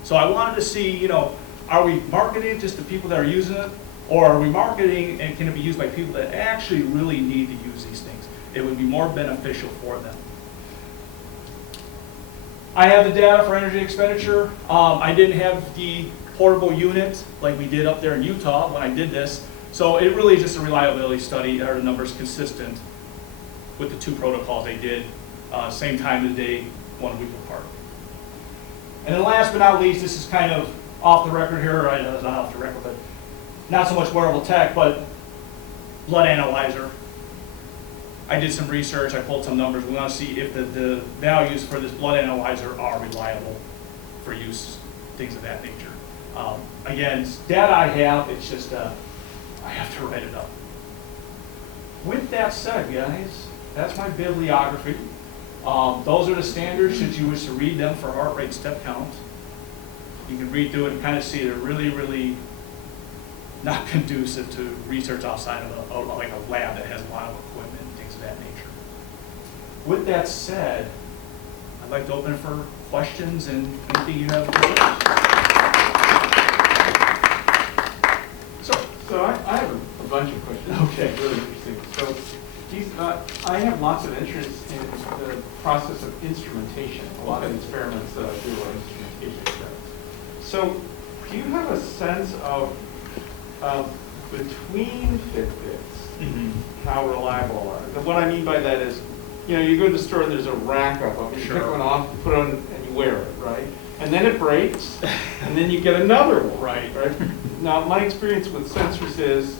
So I wanted to see, are we marketing just to people that are using it, or are we marketing and can it be used by people that actually really need to use these things? It would be more beneficial for them. I have the data for energy expenditure. I didn't have the portable unit like we did up there in Utah when I did this. So it really is just a reliability study. Are the numbers consistent with the 2 protocols they did, same time of the day, 1 week apart. And then last but not least, this is kind of off the record here, right? Not off the record, but not so much wearable tech, but blood analyzer. I did some research, I pulled some numbers. We want to see if the values for this blood analyzer are reliable for use, things of that nature. Again, it's data I have, it's just I have to write it up. With that said, guys, that's my bibliography. Those are the standards should you wish to read them for heart rate, step count. You can read through it and kind of see they're really, really not conducive to research outside of like a lab that has a lot of equipment and things of that nature. With that said, I'd like to open it for questions and anything you have. So I have a bunch of questions. Okay. Really interesting. So I have lots of interest in the process of instrumentation. A lot of experiments that I do are instrumentation experiments. So do you have a sense of between Fitbits, how reliable are they? What I mean by that is, you go to the store and there's a rack of them. You Sure. pick one off, you put it on, and you wear it, right? And then it breaks, and then you get another one. Right. Now, my experience with sensors is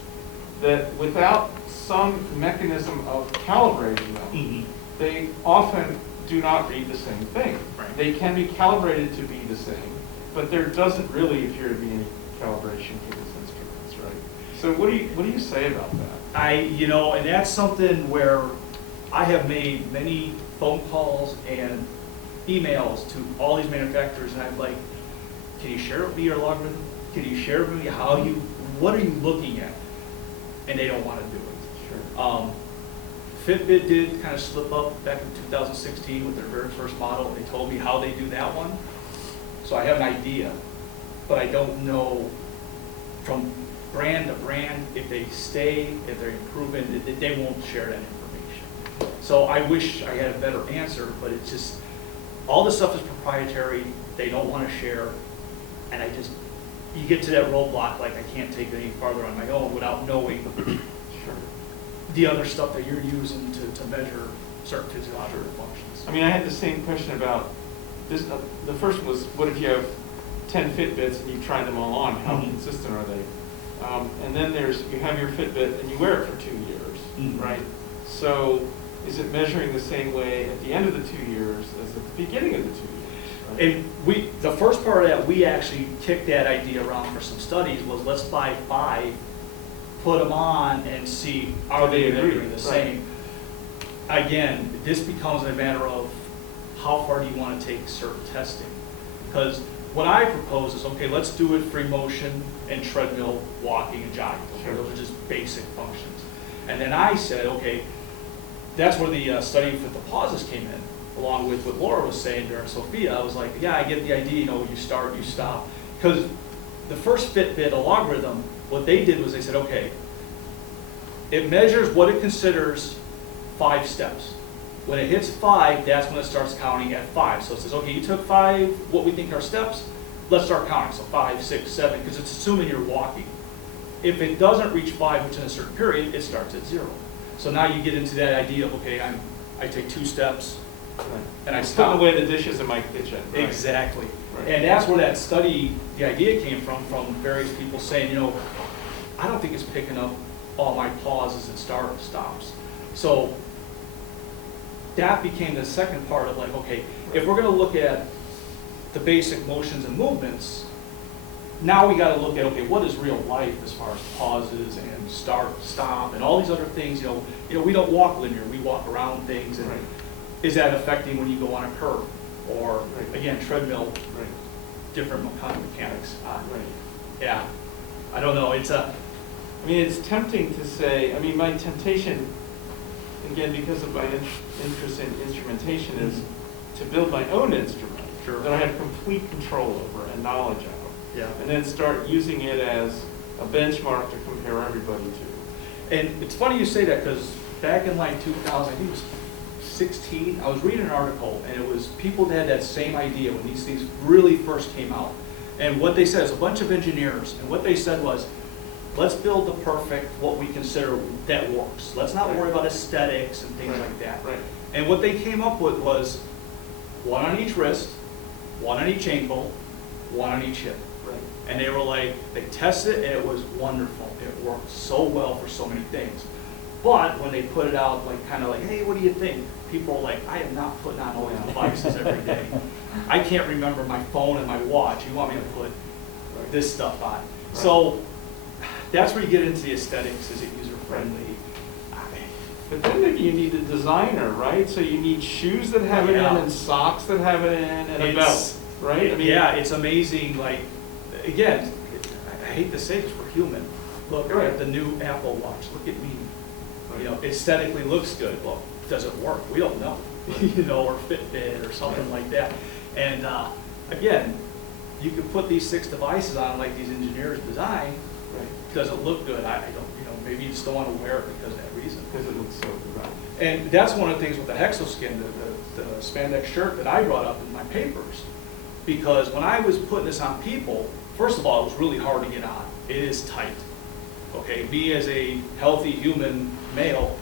that without some mechanism of calibrating them, they often do not read the same thing. Right. They can be calibrated to be the same, but there doesn't really appear to be any calibration for these instruments, right? So what do you say about that? And that's something where I have made many phone calls and emails to all these manufacturers, and I'm like, can you share with me your logarithm? Can you share with me what are you looking at? And they don't want to do it. Sure. Fitbit did kind of slip up back in 2016 with their very first model. They told me how they do that one. So I have an idea, but I don't know from brand to brand if they stay, if they're improving, they won't share that information. So I wish I had a better answer, but it's just, all this stuff is proprietary, they don't want to share, and you get to that roadblock, like I can't take it any farther on my own without knowing the other stuff that you're using to measure certain physiological functions. I mean, I had the same question about this. The first one was, what if you have 10 Fitbits and you try them all on? How consistent are they? And then you have your Fitbit and you wear it for 2 years, right? So is it measuring the same way at the end of the 2 years as at the beginning of the 2 years? Right? And the first part of that, we actually kicked that idea around for some studies, was let's buy 5, put them on, and see, are they measuring the same? Again, this becomes a matter of how far do you want to take certain testing? Because what I propose is, okay, let's do it free motion and treadmill, walking and jogging. Okay, those are just basic functions. And then I said, okay, that's where the study with the pauses came in, along with what Laura was saying during Sophia. I was like, yeah, I get the idea, you start, you stop. Because the first Fitbit algorithm, what they did was they said, okay, it measures what it considers 5 steps. When it hits 5, that's when it starts counting at 5. So it says, okay, you took 5, what we think are steps, let's start counting. So 5, 6, 7, because it's assuming you're walking. If it doesn't reach 5 within a certain period, it starts at 0. So now you get into that idea of, okay, I take 2 steps, and I stop. Putting away the dishes in my kitchen. Right? Exactly. Right. And that's where that study, the idea came from various people saying, I don't think it's picking up all my pauses and stops. So that became the second part of like, okay, if we're going to look at the basic motions and movements, now we got to look at, okay, what is real life as far as pauses and start, stop, and all these other things. We don't walk linear, we walk around things, and is that affecting when you go on a curb, or again, treadmill, different kind of mechanics. Yeah, I don't know. It's it's tempting to say. My temptation, again, because of my interest in instrumentation, is to build my own instrument that I have complete control over and knowledge of. Yeah. And then start using it as a benchmark to compare everybody to. And it's funny you say that, because back in like 2000, I think it was 16, I was reading an article, and it was people that had that same idea when these things really first came out. And what they said is a bunch of engineers, and what they said was, let's build the perfect, what we consider that works. Let's not worry about aesthetics and things like that. And what they came up with was 1 on each wrist, 1 on each ankle, 1 on each hip. And they were like, they tested it, and it was wonderful. It worked so well for so many things. But when they put it out, kind of like, hey, what do you think? People are like, I am not putting on all these devices every day. I can't remember my phone and my watch. You want me to put this stuff on? So that's where you get into the aesthetics. Is it user friendly? But then maybe you need a designer, right? So you need shoes that have it in, Yeah. and socks that have it in, and a belt, right? I mean, Yeah, it's amazing, like, again, I hate to say this, we're human. Look at the new Apple Watch, look at me. You know, aesthetically looks good, well, does it work? We don't know, you know, or Fitbit or something like that. And again, you can put these 6 devices on like these engineers design. Right. Does it look good? I don't, you know, maybe you just don't want to wear it because of that reason. Because it looks so good. And that's one of the things with the Hexoskin, the spandex shirt that I brought up in my papers. Because when I was putting this on people, first of all, it was really hard to get on. It is tight. Okay, me as a healthy human male,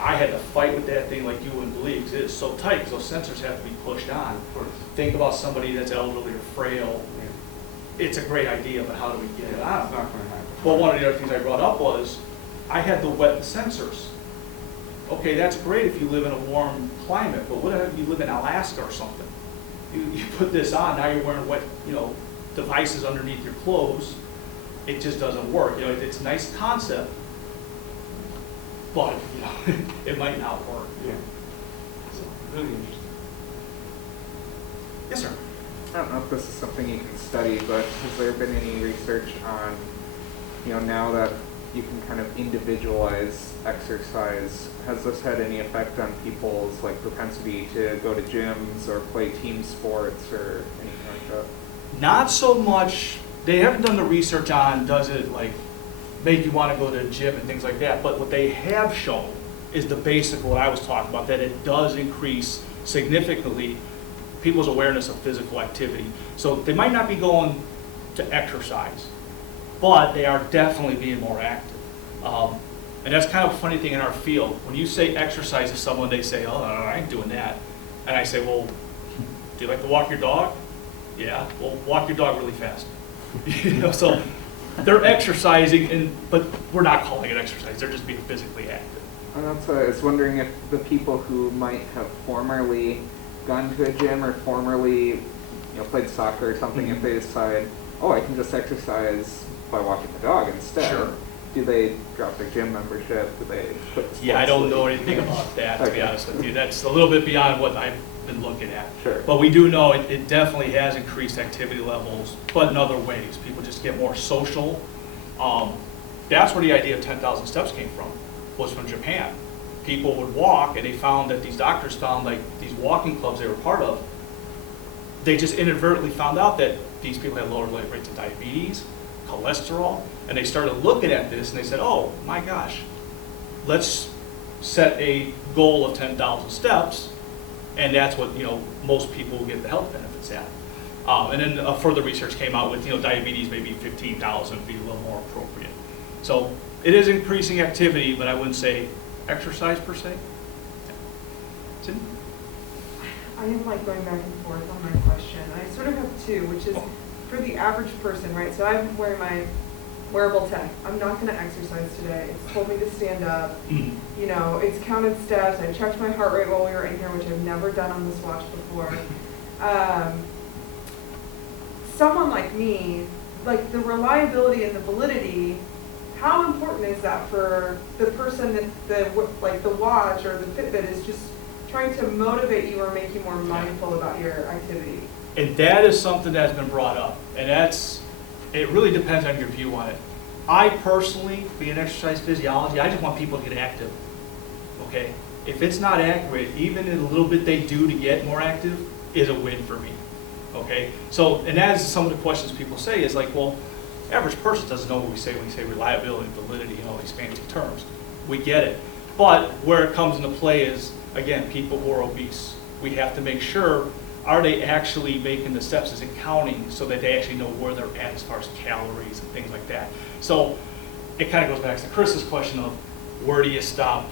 I had to fight with that thing like you wouldn't believe, because it is so tight, because those sensors have to be pushed on. Of course. Think about somebody that's elderly or frail. Yeah. It's a great idea, but how do we get it It's on? not going to happen. Well, one of the other things I brought up was, I had to wet the sensors. Okay, that's great if you live in a warm climate, but what if you live in Alaska or something? You put this on, now you're wearing wet, you know, devices underneath your clothes. It just doesn't work. You know, it's a nice concept, but, you know, it might not work. Yeah. So, really interesting. Yes, sir. I don't know if this is something you can study, but has there been any research on, you know, now that you can kind of individualize exercise, has this had any effect on people's like propensity to go to gyms or play team sports or anything like that? Not so much, they haven't done the research on does it like make you want to go to the gym and things like that, but what they have shown is the basic of what I was talking about, that it does increase significantly people's awareness of physical activity. So they might not be going to exercise, but they are definitely being more active. And that's kind of a funny thing in our field. When you say exercise to someone, they say, oh, no, I ain't doing that. And I say, well, do you like to walk your dog? Yeah, well, walk your dog really fast. You know, so they're exercising, but we're not calling it exercise. They're just being physically active. And that's why I was wondering if the people who might have formerly gone to a gym or formerly, you know, played soccer or something, if they decide, oh, I can just exercise by walking the dog instead. Sure. Do they drop their gym membership? Do they quit the Yeah, I sports don't league? know anything about that, to be Okay. honest with you. That's a little bit beyond what I've been looking at. Sure. But we do know it definitely has increased activity levels, but in other ways. People just get more social. That's where the idea of 10,000 steps came from, was from Japan. People would walk, and they found that these doctors found, like, these walking clubs they were part of, they just inadvertently found out that these people had lower rates of diabetes, cholesterol, and they started looking at this and they said, oh my gosh, let's set a goal of 10,000 steps, and that's what, you know, most people will get the health benefits at. And then further research came out with, you know, diabetes maybe 15,000 would be a little more appropriate. So it is increasing activity, but I wouldn't say exercise per se. Cindy? I am like going back and forth on my question. I sort of have two, which is for the average person, right? So I'm wearing my wearable tech. I'm not going to exercise today. It's told me to stand up. You know, it's counted steps. I checked my heart rate while we were in here, which I've never done on this watch before. Someone like me, like the reliability and the validity, how important is that for the person that like the watch or the Fitbit is just trying to motivate you or make you more mindful about your activity? And that is something that's been brought up, and it really depends on your view on it. I personally, being exercise physiology, I just want people to get active, okay? If it's not accurate, even in a little bit they do to get more active is a win for me, okay? So, and that is some of the questions people say is like, well, average person doesn't know what we say when we say reliability, validity, and all these fancy terms. We get it. But where it comes into play is, again, people who are obese. We have to make sure, are they actually making the steps? Is it counting so that they actually know where they're at as far as calories and things like that? So it kind of goes back to Chris's question of where do you stop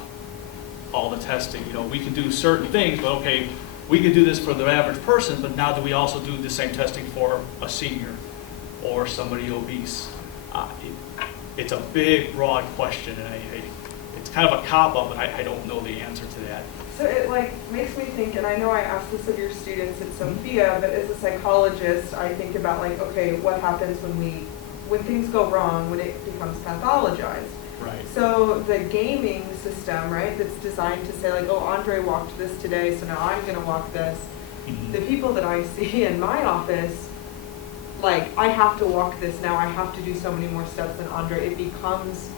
all the testing? You know, we can do certain things, but okay, we can do this for the average person, but now do we also do the same testing for a senior or somebody obese? It's a big, broad question, and it's kind of a cop-up, but I don't know the answer to that. So it like makes me think, and I know I asked this of your students at Sophia, but as a psychologist, I think about like, okay, what happens when things go wrong, when it becomes pathologized? Right. So the gaming system, right, that's designed to say like, oh, Andre walked this today, so now I'm gonna walk this. Mhm. The people that I see in my office, like, I have to walk this now, I have to do so many more steps than Andre, it becomes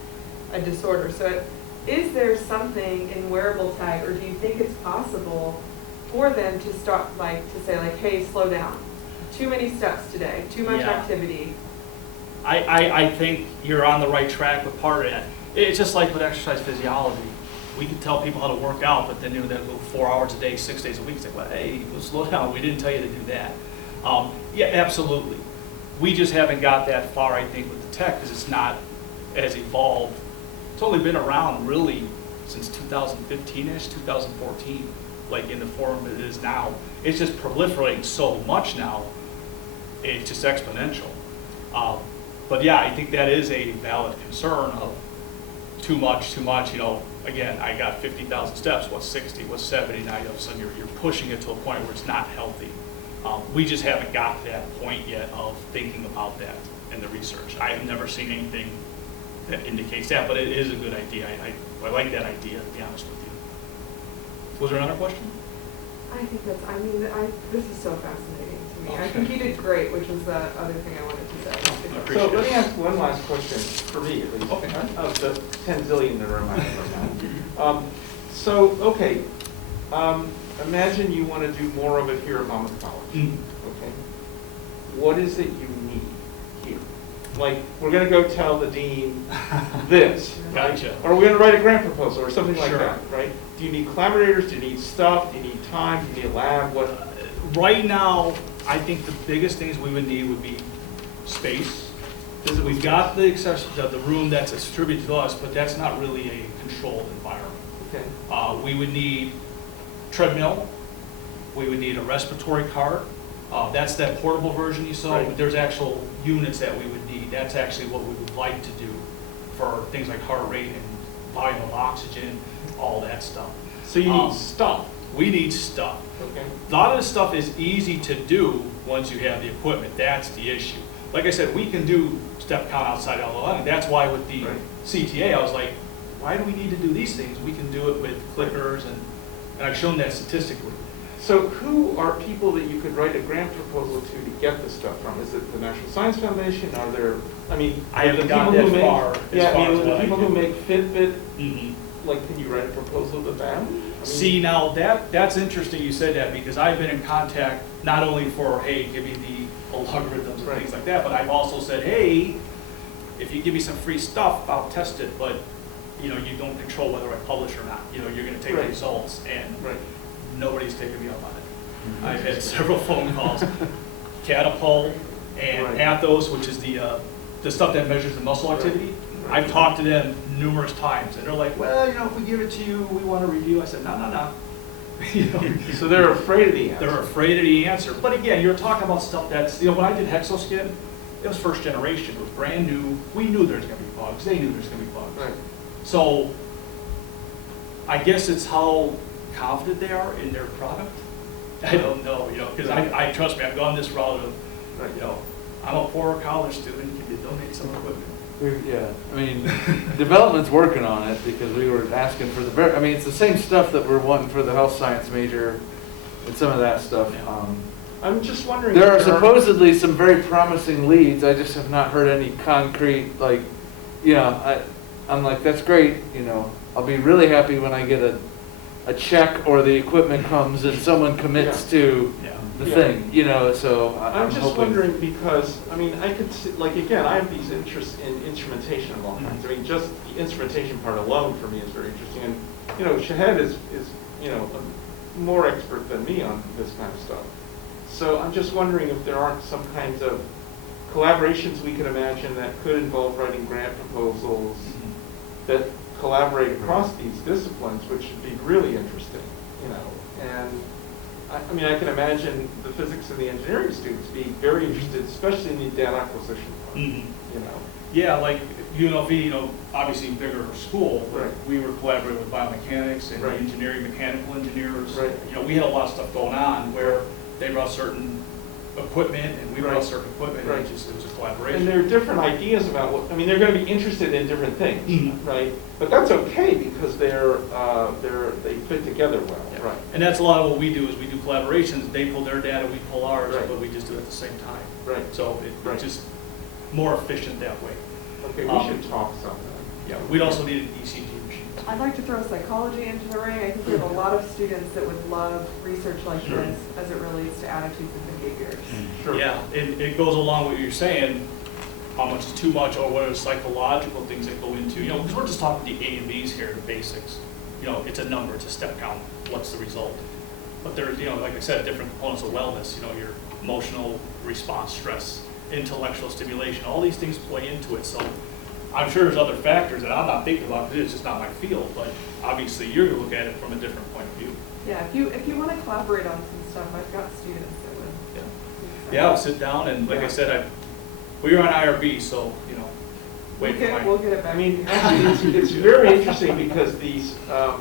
a disorder. So is there something in wearable tech, or do you think it's possible for them to start, like, to say like, hey, slow down, too many steps today, too much Yeah. activity? I think you're on the right track with part of it. It's just like with exercise physiology. We can tell people how to work out, but then they'll go 4 hours a day, 6 days a week. It's like, well, hey, well, slow down. We didn't tell you to do that. Yeah, absolutely. We just haven't got that far, I think, with the tech because it's not as evolved. It's only been around really since 2015-ish, 2014, like in the form it is now. It's just proliferating so much now. It's just exponential. But yeah, I think that is a valid concern of too much, you know, again, I got 50,000 steps, what's 60, what's 70, now all of a sudden you're pushing it to a point where it's not healthy. We just haven't got to that point yet of thinking about that in the research. I have never seen anything that indicates that, but it is a good idea. I like that idea, to be honest with you. Was there another question? I think that's, I mean, this is so fascinating to me. I think you did great, which was the other thing I wanted to say. So let me ask one last question, for me at least, Okay. of the 10 zillion that are in my head right now. So, okay, imagine you want to do more of it here at Monmouth College. Okay, what is it you need here? Like, we're going to go tell the dean this, right? Gotcha. Or we're going to write a grant proposal or something like Sure. that, right? Do you need collaborators? Do you need stuff? Do you need time? Do you need a lab? What? Right now, I think the biggest things we would need would be space. We've got the room that's distributed to us, but that's not really a controlled environment. Okay. We would need treadmill. We would need a respiratory cart. That's that portable version you saw, Right. but there's actual units that we would need. That's actually what we would like to do for things like heart rate and volume of oxygen, all that stuff. So you need stuff. We need stuff. Okay. A lot of this stuff is easy to do once you have the equipment. That's the issue. Like I said, we can do step count outside LOM. That's why with the Right. CTA, I was like, why do we need to do these things? We can do it with clickers, and I've shown that statistically. So who are people that you could write a grant proposal to get this stuff from? Is it the National Science Foundation? Are there, I mean, I haven't the gotten people that who make, far as yeah, I far mean, as the what I people do. who make Fitbit, Mhm. like, can you write a proposal to them? I mean, See, now that's interesting you said that, because I've been in contact not only for, hey, give me the algorithms and Right. things like that, but I've also said, hey, if you give me some free stuff, I'll test it, but you know, you don't control whether I publish or not. You know, you're going to take Right. the results, and Right. nobody's taken me up on it. I've had several phone calls, Catapult and Right. Athos, which is the stuff that measures the muscle activity. Right. I've talked to them numerous times, and they're like, well, you know, if we give it to you, we want to review. I said, no. You know, So they're afraid of the answer. they're afraid of the answer. But again, you're talking about stuff that's, you know, when I did Hexoskin, it was first generation. It was brand new. We knew there's going to be bugs. They knew there's going to be bugs. Right. So I guess it's how confident they are in their product. I don't know, you know, because I trust me, I've gone this route of, you know, I'm a poor college student, can you donate some equipment? Yeah, I mean, development's working on it because we were asking for I mean, it's the same stuff that we're wanting for the health science major and some of that stuff. Yeah. I'm just wondering. There are if supposedly some very promising leads. I just have not heard any concrete, like, you know, I'm like, that's great, you know, I'll be really happy when I get a check or the equipment comes and someone commits to Yeah. the Yeah. thing, you know, so I'm just hoping. wondering because, I mean, I could see, like, again, I have these interests in instrumentation of all kinds. I mean, just the instrumentation part alone for me is very interesting. And, you know, Shahed is you know, more expert than me on this kind of stuff. So I'm just wondering if there aren't some kinds of collaborations we can imagine that could involve writing grant proposals that collaborate across these disciplines, which would be really interesting, you know. And I mean, I can imagine the physics and the engineering students being very interested, especially in the data acquisition part, Mhm. you know. Yeah, like UNLV, you know, obviously bigger school, but Right. we were collaborating with biomechanics and Right. engineering, mechanical engineers. Right. You know, we had a lot of stuff going on where they brought certain equipment, and we brought Right. certain equipment, Right. and it was a And collaboration. there are different ideas about what, I mean, they're going to be interested in different things, Mhm. right? But that's okay because they fit together well, Yeah. right? And that's a lot of what we do, is we do collaborations, they pull their data, we pull ours, Right. but we just do it at the same time. Right. So Right. it's just more efficient that way. Okay, we Um, should talk sometime. Yeah, we'd also need an ECG machine. I'd like to throw psychology into the ring. I think we have a lot of students that would love research like Sure. this as it relates to attitudes and behaviors. Sure. Yeah, it goes along with what you're saying, how much is too much, or what are the psychological things that go into, because we're just talking the A and B's here, the basics. It's a number, it's a step count, what's the result? But there's, like I said, different components of wellness, your emotional response, stress, intellectual stimulation, all these things play into it. So I'm sure there's other factors that I'm not thinking about because it's just not my field, but obviously you're going to look at it from a different point of view. Yeah, if you want to collaborate on some stuff, I've got students that would. Yeah, I'll sit down and, like I said, we were on IRB, so, wait for my. We'll get it back. I mean, actually, it's very interesting because these, a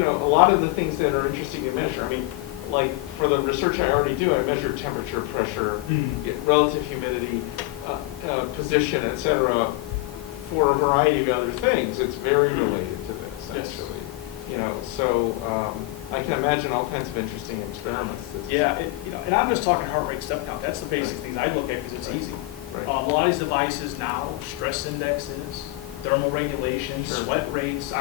lot of the things that are interesting to measure, I mean, like for the research I already do, I measure temperature, pressure, relative humidity, position, et cetera, for a variety of other things. It's very related to this, Yes. actually. So I can imagine all kinds of interesting experiments. Yeah, and I'm just talking heart rate, step count. That's the basic things I look at because it's Right. easy. Right. A lot of these devices now, stress indexes, thermal regulation, Sure. sweat rates.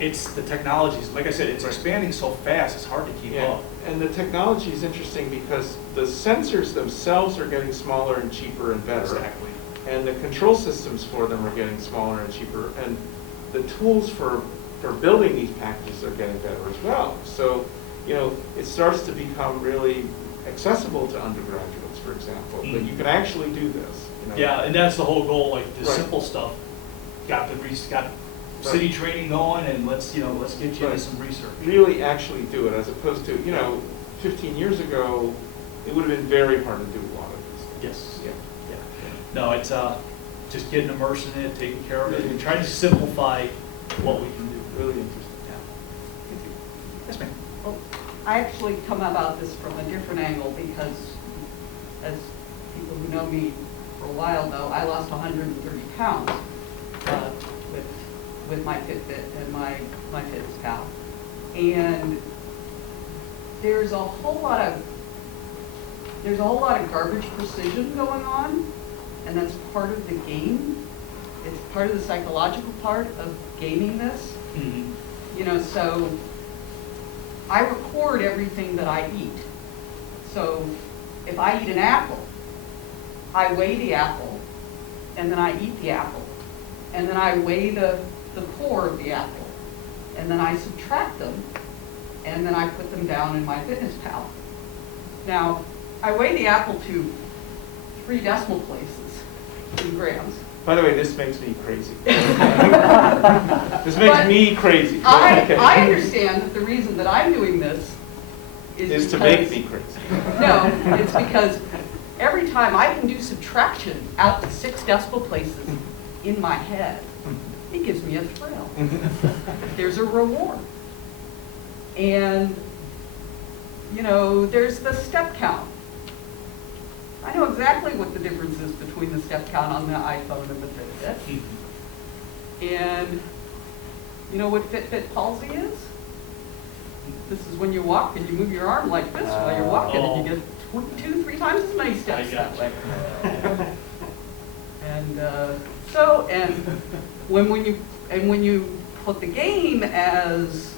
It's the technologies. Like I said, it's Right. expanding so fast. It's hard to keep Yeah, up. and the technology is interesting because the sensors themselves are getting smaller and cheaper and better. Exactly. And the control systems for them are getting smaller and cheaper. And the tools for building these packages are getting better as well. So, it starts to become really accessible to undergraduates, for example, that you can actually do this. Yeah, and that's the whole goal. Like the Right. simple stuff. Got city training going, and let's get you Right. into some research. Really actually do it, as opposed to, 15 years ago, it would have been very hard to do a lot of these things. Yes. Yeah. Yeah. No, it's just getting immersed in it, taking care of it, and trying to simplify what we can do. Really interesting. Yeah. Yes, ma'am. Well, I actually come about this from a different angle because, as people who know me for a while know, I lost 130 pounds with my Fitbit and my FitnessPal. And there's a whole lot of garbage precision going on, and that's part of the game. It's part of the psychological part of gaming this. So I record everything that I eat. So if I eat an apple, I weigh the apple, and then I eat the apple. And then I weigh the core of the apple, and then I subtract them, and then I put them down in my FitnessPal. Now, I weigh the apple to 3 decimal places in grams. By the way, this makes me crazy. This makes But me crazy. Okay. I understand that the reason that I'm doing this Is to because- make me crazy. No, it's because every time I can do subtraction out to 6 decimal places in my head, it gives me a thrill. There's a reward. And, there's the step count. I know exactly what the difference is between the step count on the iPhone and the Fitbit. And you know what Fitbit palsy is? This is when you walk and you move your arm like this while you're walking, and you get 2-3 times as many steps that way. And when you put the game as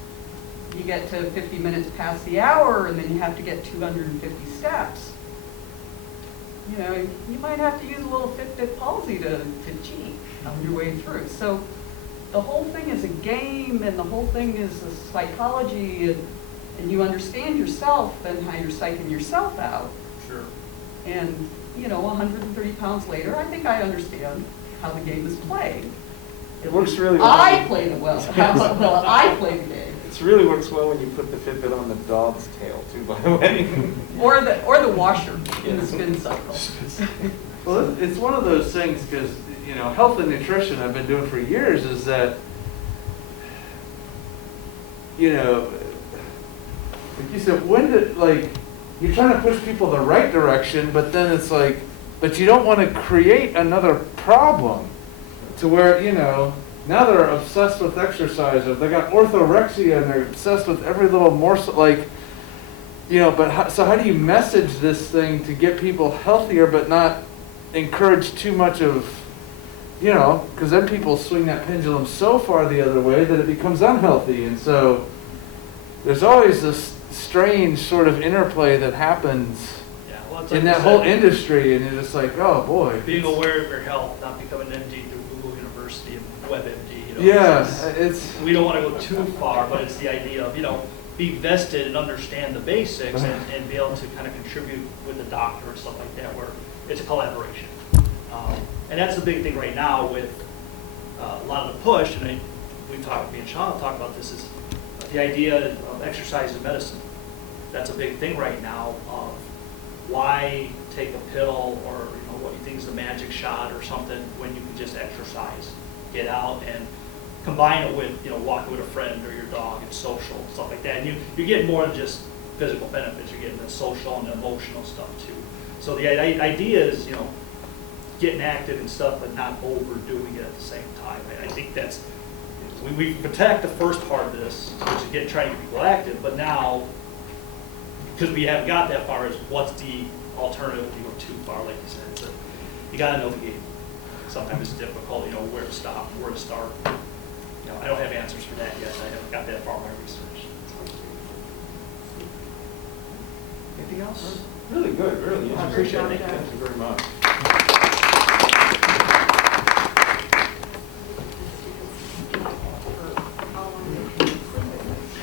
you get to 50 minutes past the hour, and then you have to get 250 steps, you might have to use a little Fitbit palsy to cheat on your way through. So the whole thing is a game, and the whole thing is a psychology, and you understand yourself and how you're psyching yourself out. Sure. And 130 pounds later, I think I understand how the game is played. It works really well. I played it well. Well, I played the game. It really works well when you put the Fitbit on the dog's tail, too, by the way. Or the washer in the spin cycle. Well, it's one of those things because, health and nutrition I've been doing for years is that, like you said, you're trying to push people the right direction, but then it's like, but you don't want to create another problem to where, you know, now they're obsessed with exercise, or they got orthorexia and they're obsessed with every little morsel, like, you know, but so how do you message this thing to get people healthier but not encourage too much of, you know, because then people swing that pendulum so far the other way that it becomes unhealthy. And so there's always this strange sort of interplay that happens Yeah, well, it's like in you that whole said, industry, and you're just like, oh boy. being aware of your health, not becoming an MD through Google University and WebMD. You know, Yeah, it's, we don't want to go too far, but it's the idea of, you know, be vested and understand the basics and be able to kind of contribute with the doctor and stuff like that, where it's a collaboration. And that's the big thing right now with a lot of the push, and me and Sean talk about this, is the idea of exercise in medicine. That's a big thing right now of why take a pill or, you know, what you think is the magic shot or something when you can just exercise, get out and combine it with, you know, walking with a friend or your dog and social, stuff like that. And you get more than just physical benefits, you're getting the social and the emotional stuff too. So the idea is, you know, getting active and stuff, but not overdoing it at the same time. I think that's, we attacked the first part of this, which is trying to get people active, but now, because we haven't got that far, is what's the alternative if you go too far, like you said. So you gotta know the game. Sometimes it's difficult, you know, where to stop, where to start. You know, I don't have answers for that yet. I haven't got that far in my research. Anything else? Really good, really. I appreciate it. appreciate it. Thank you very much.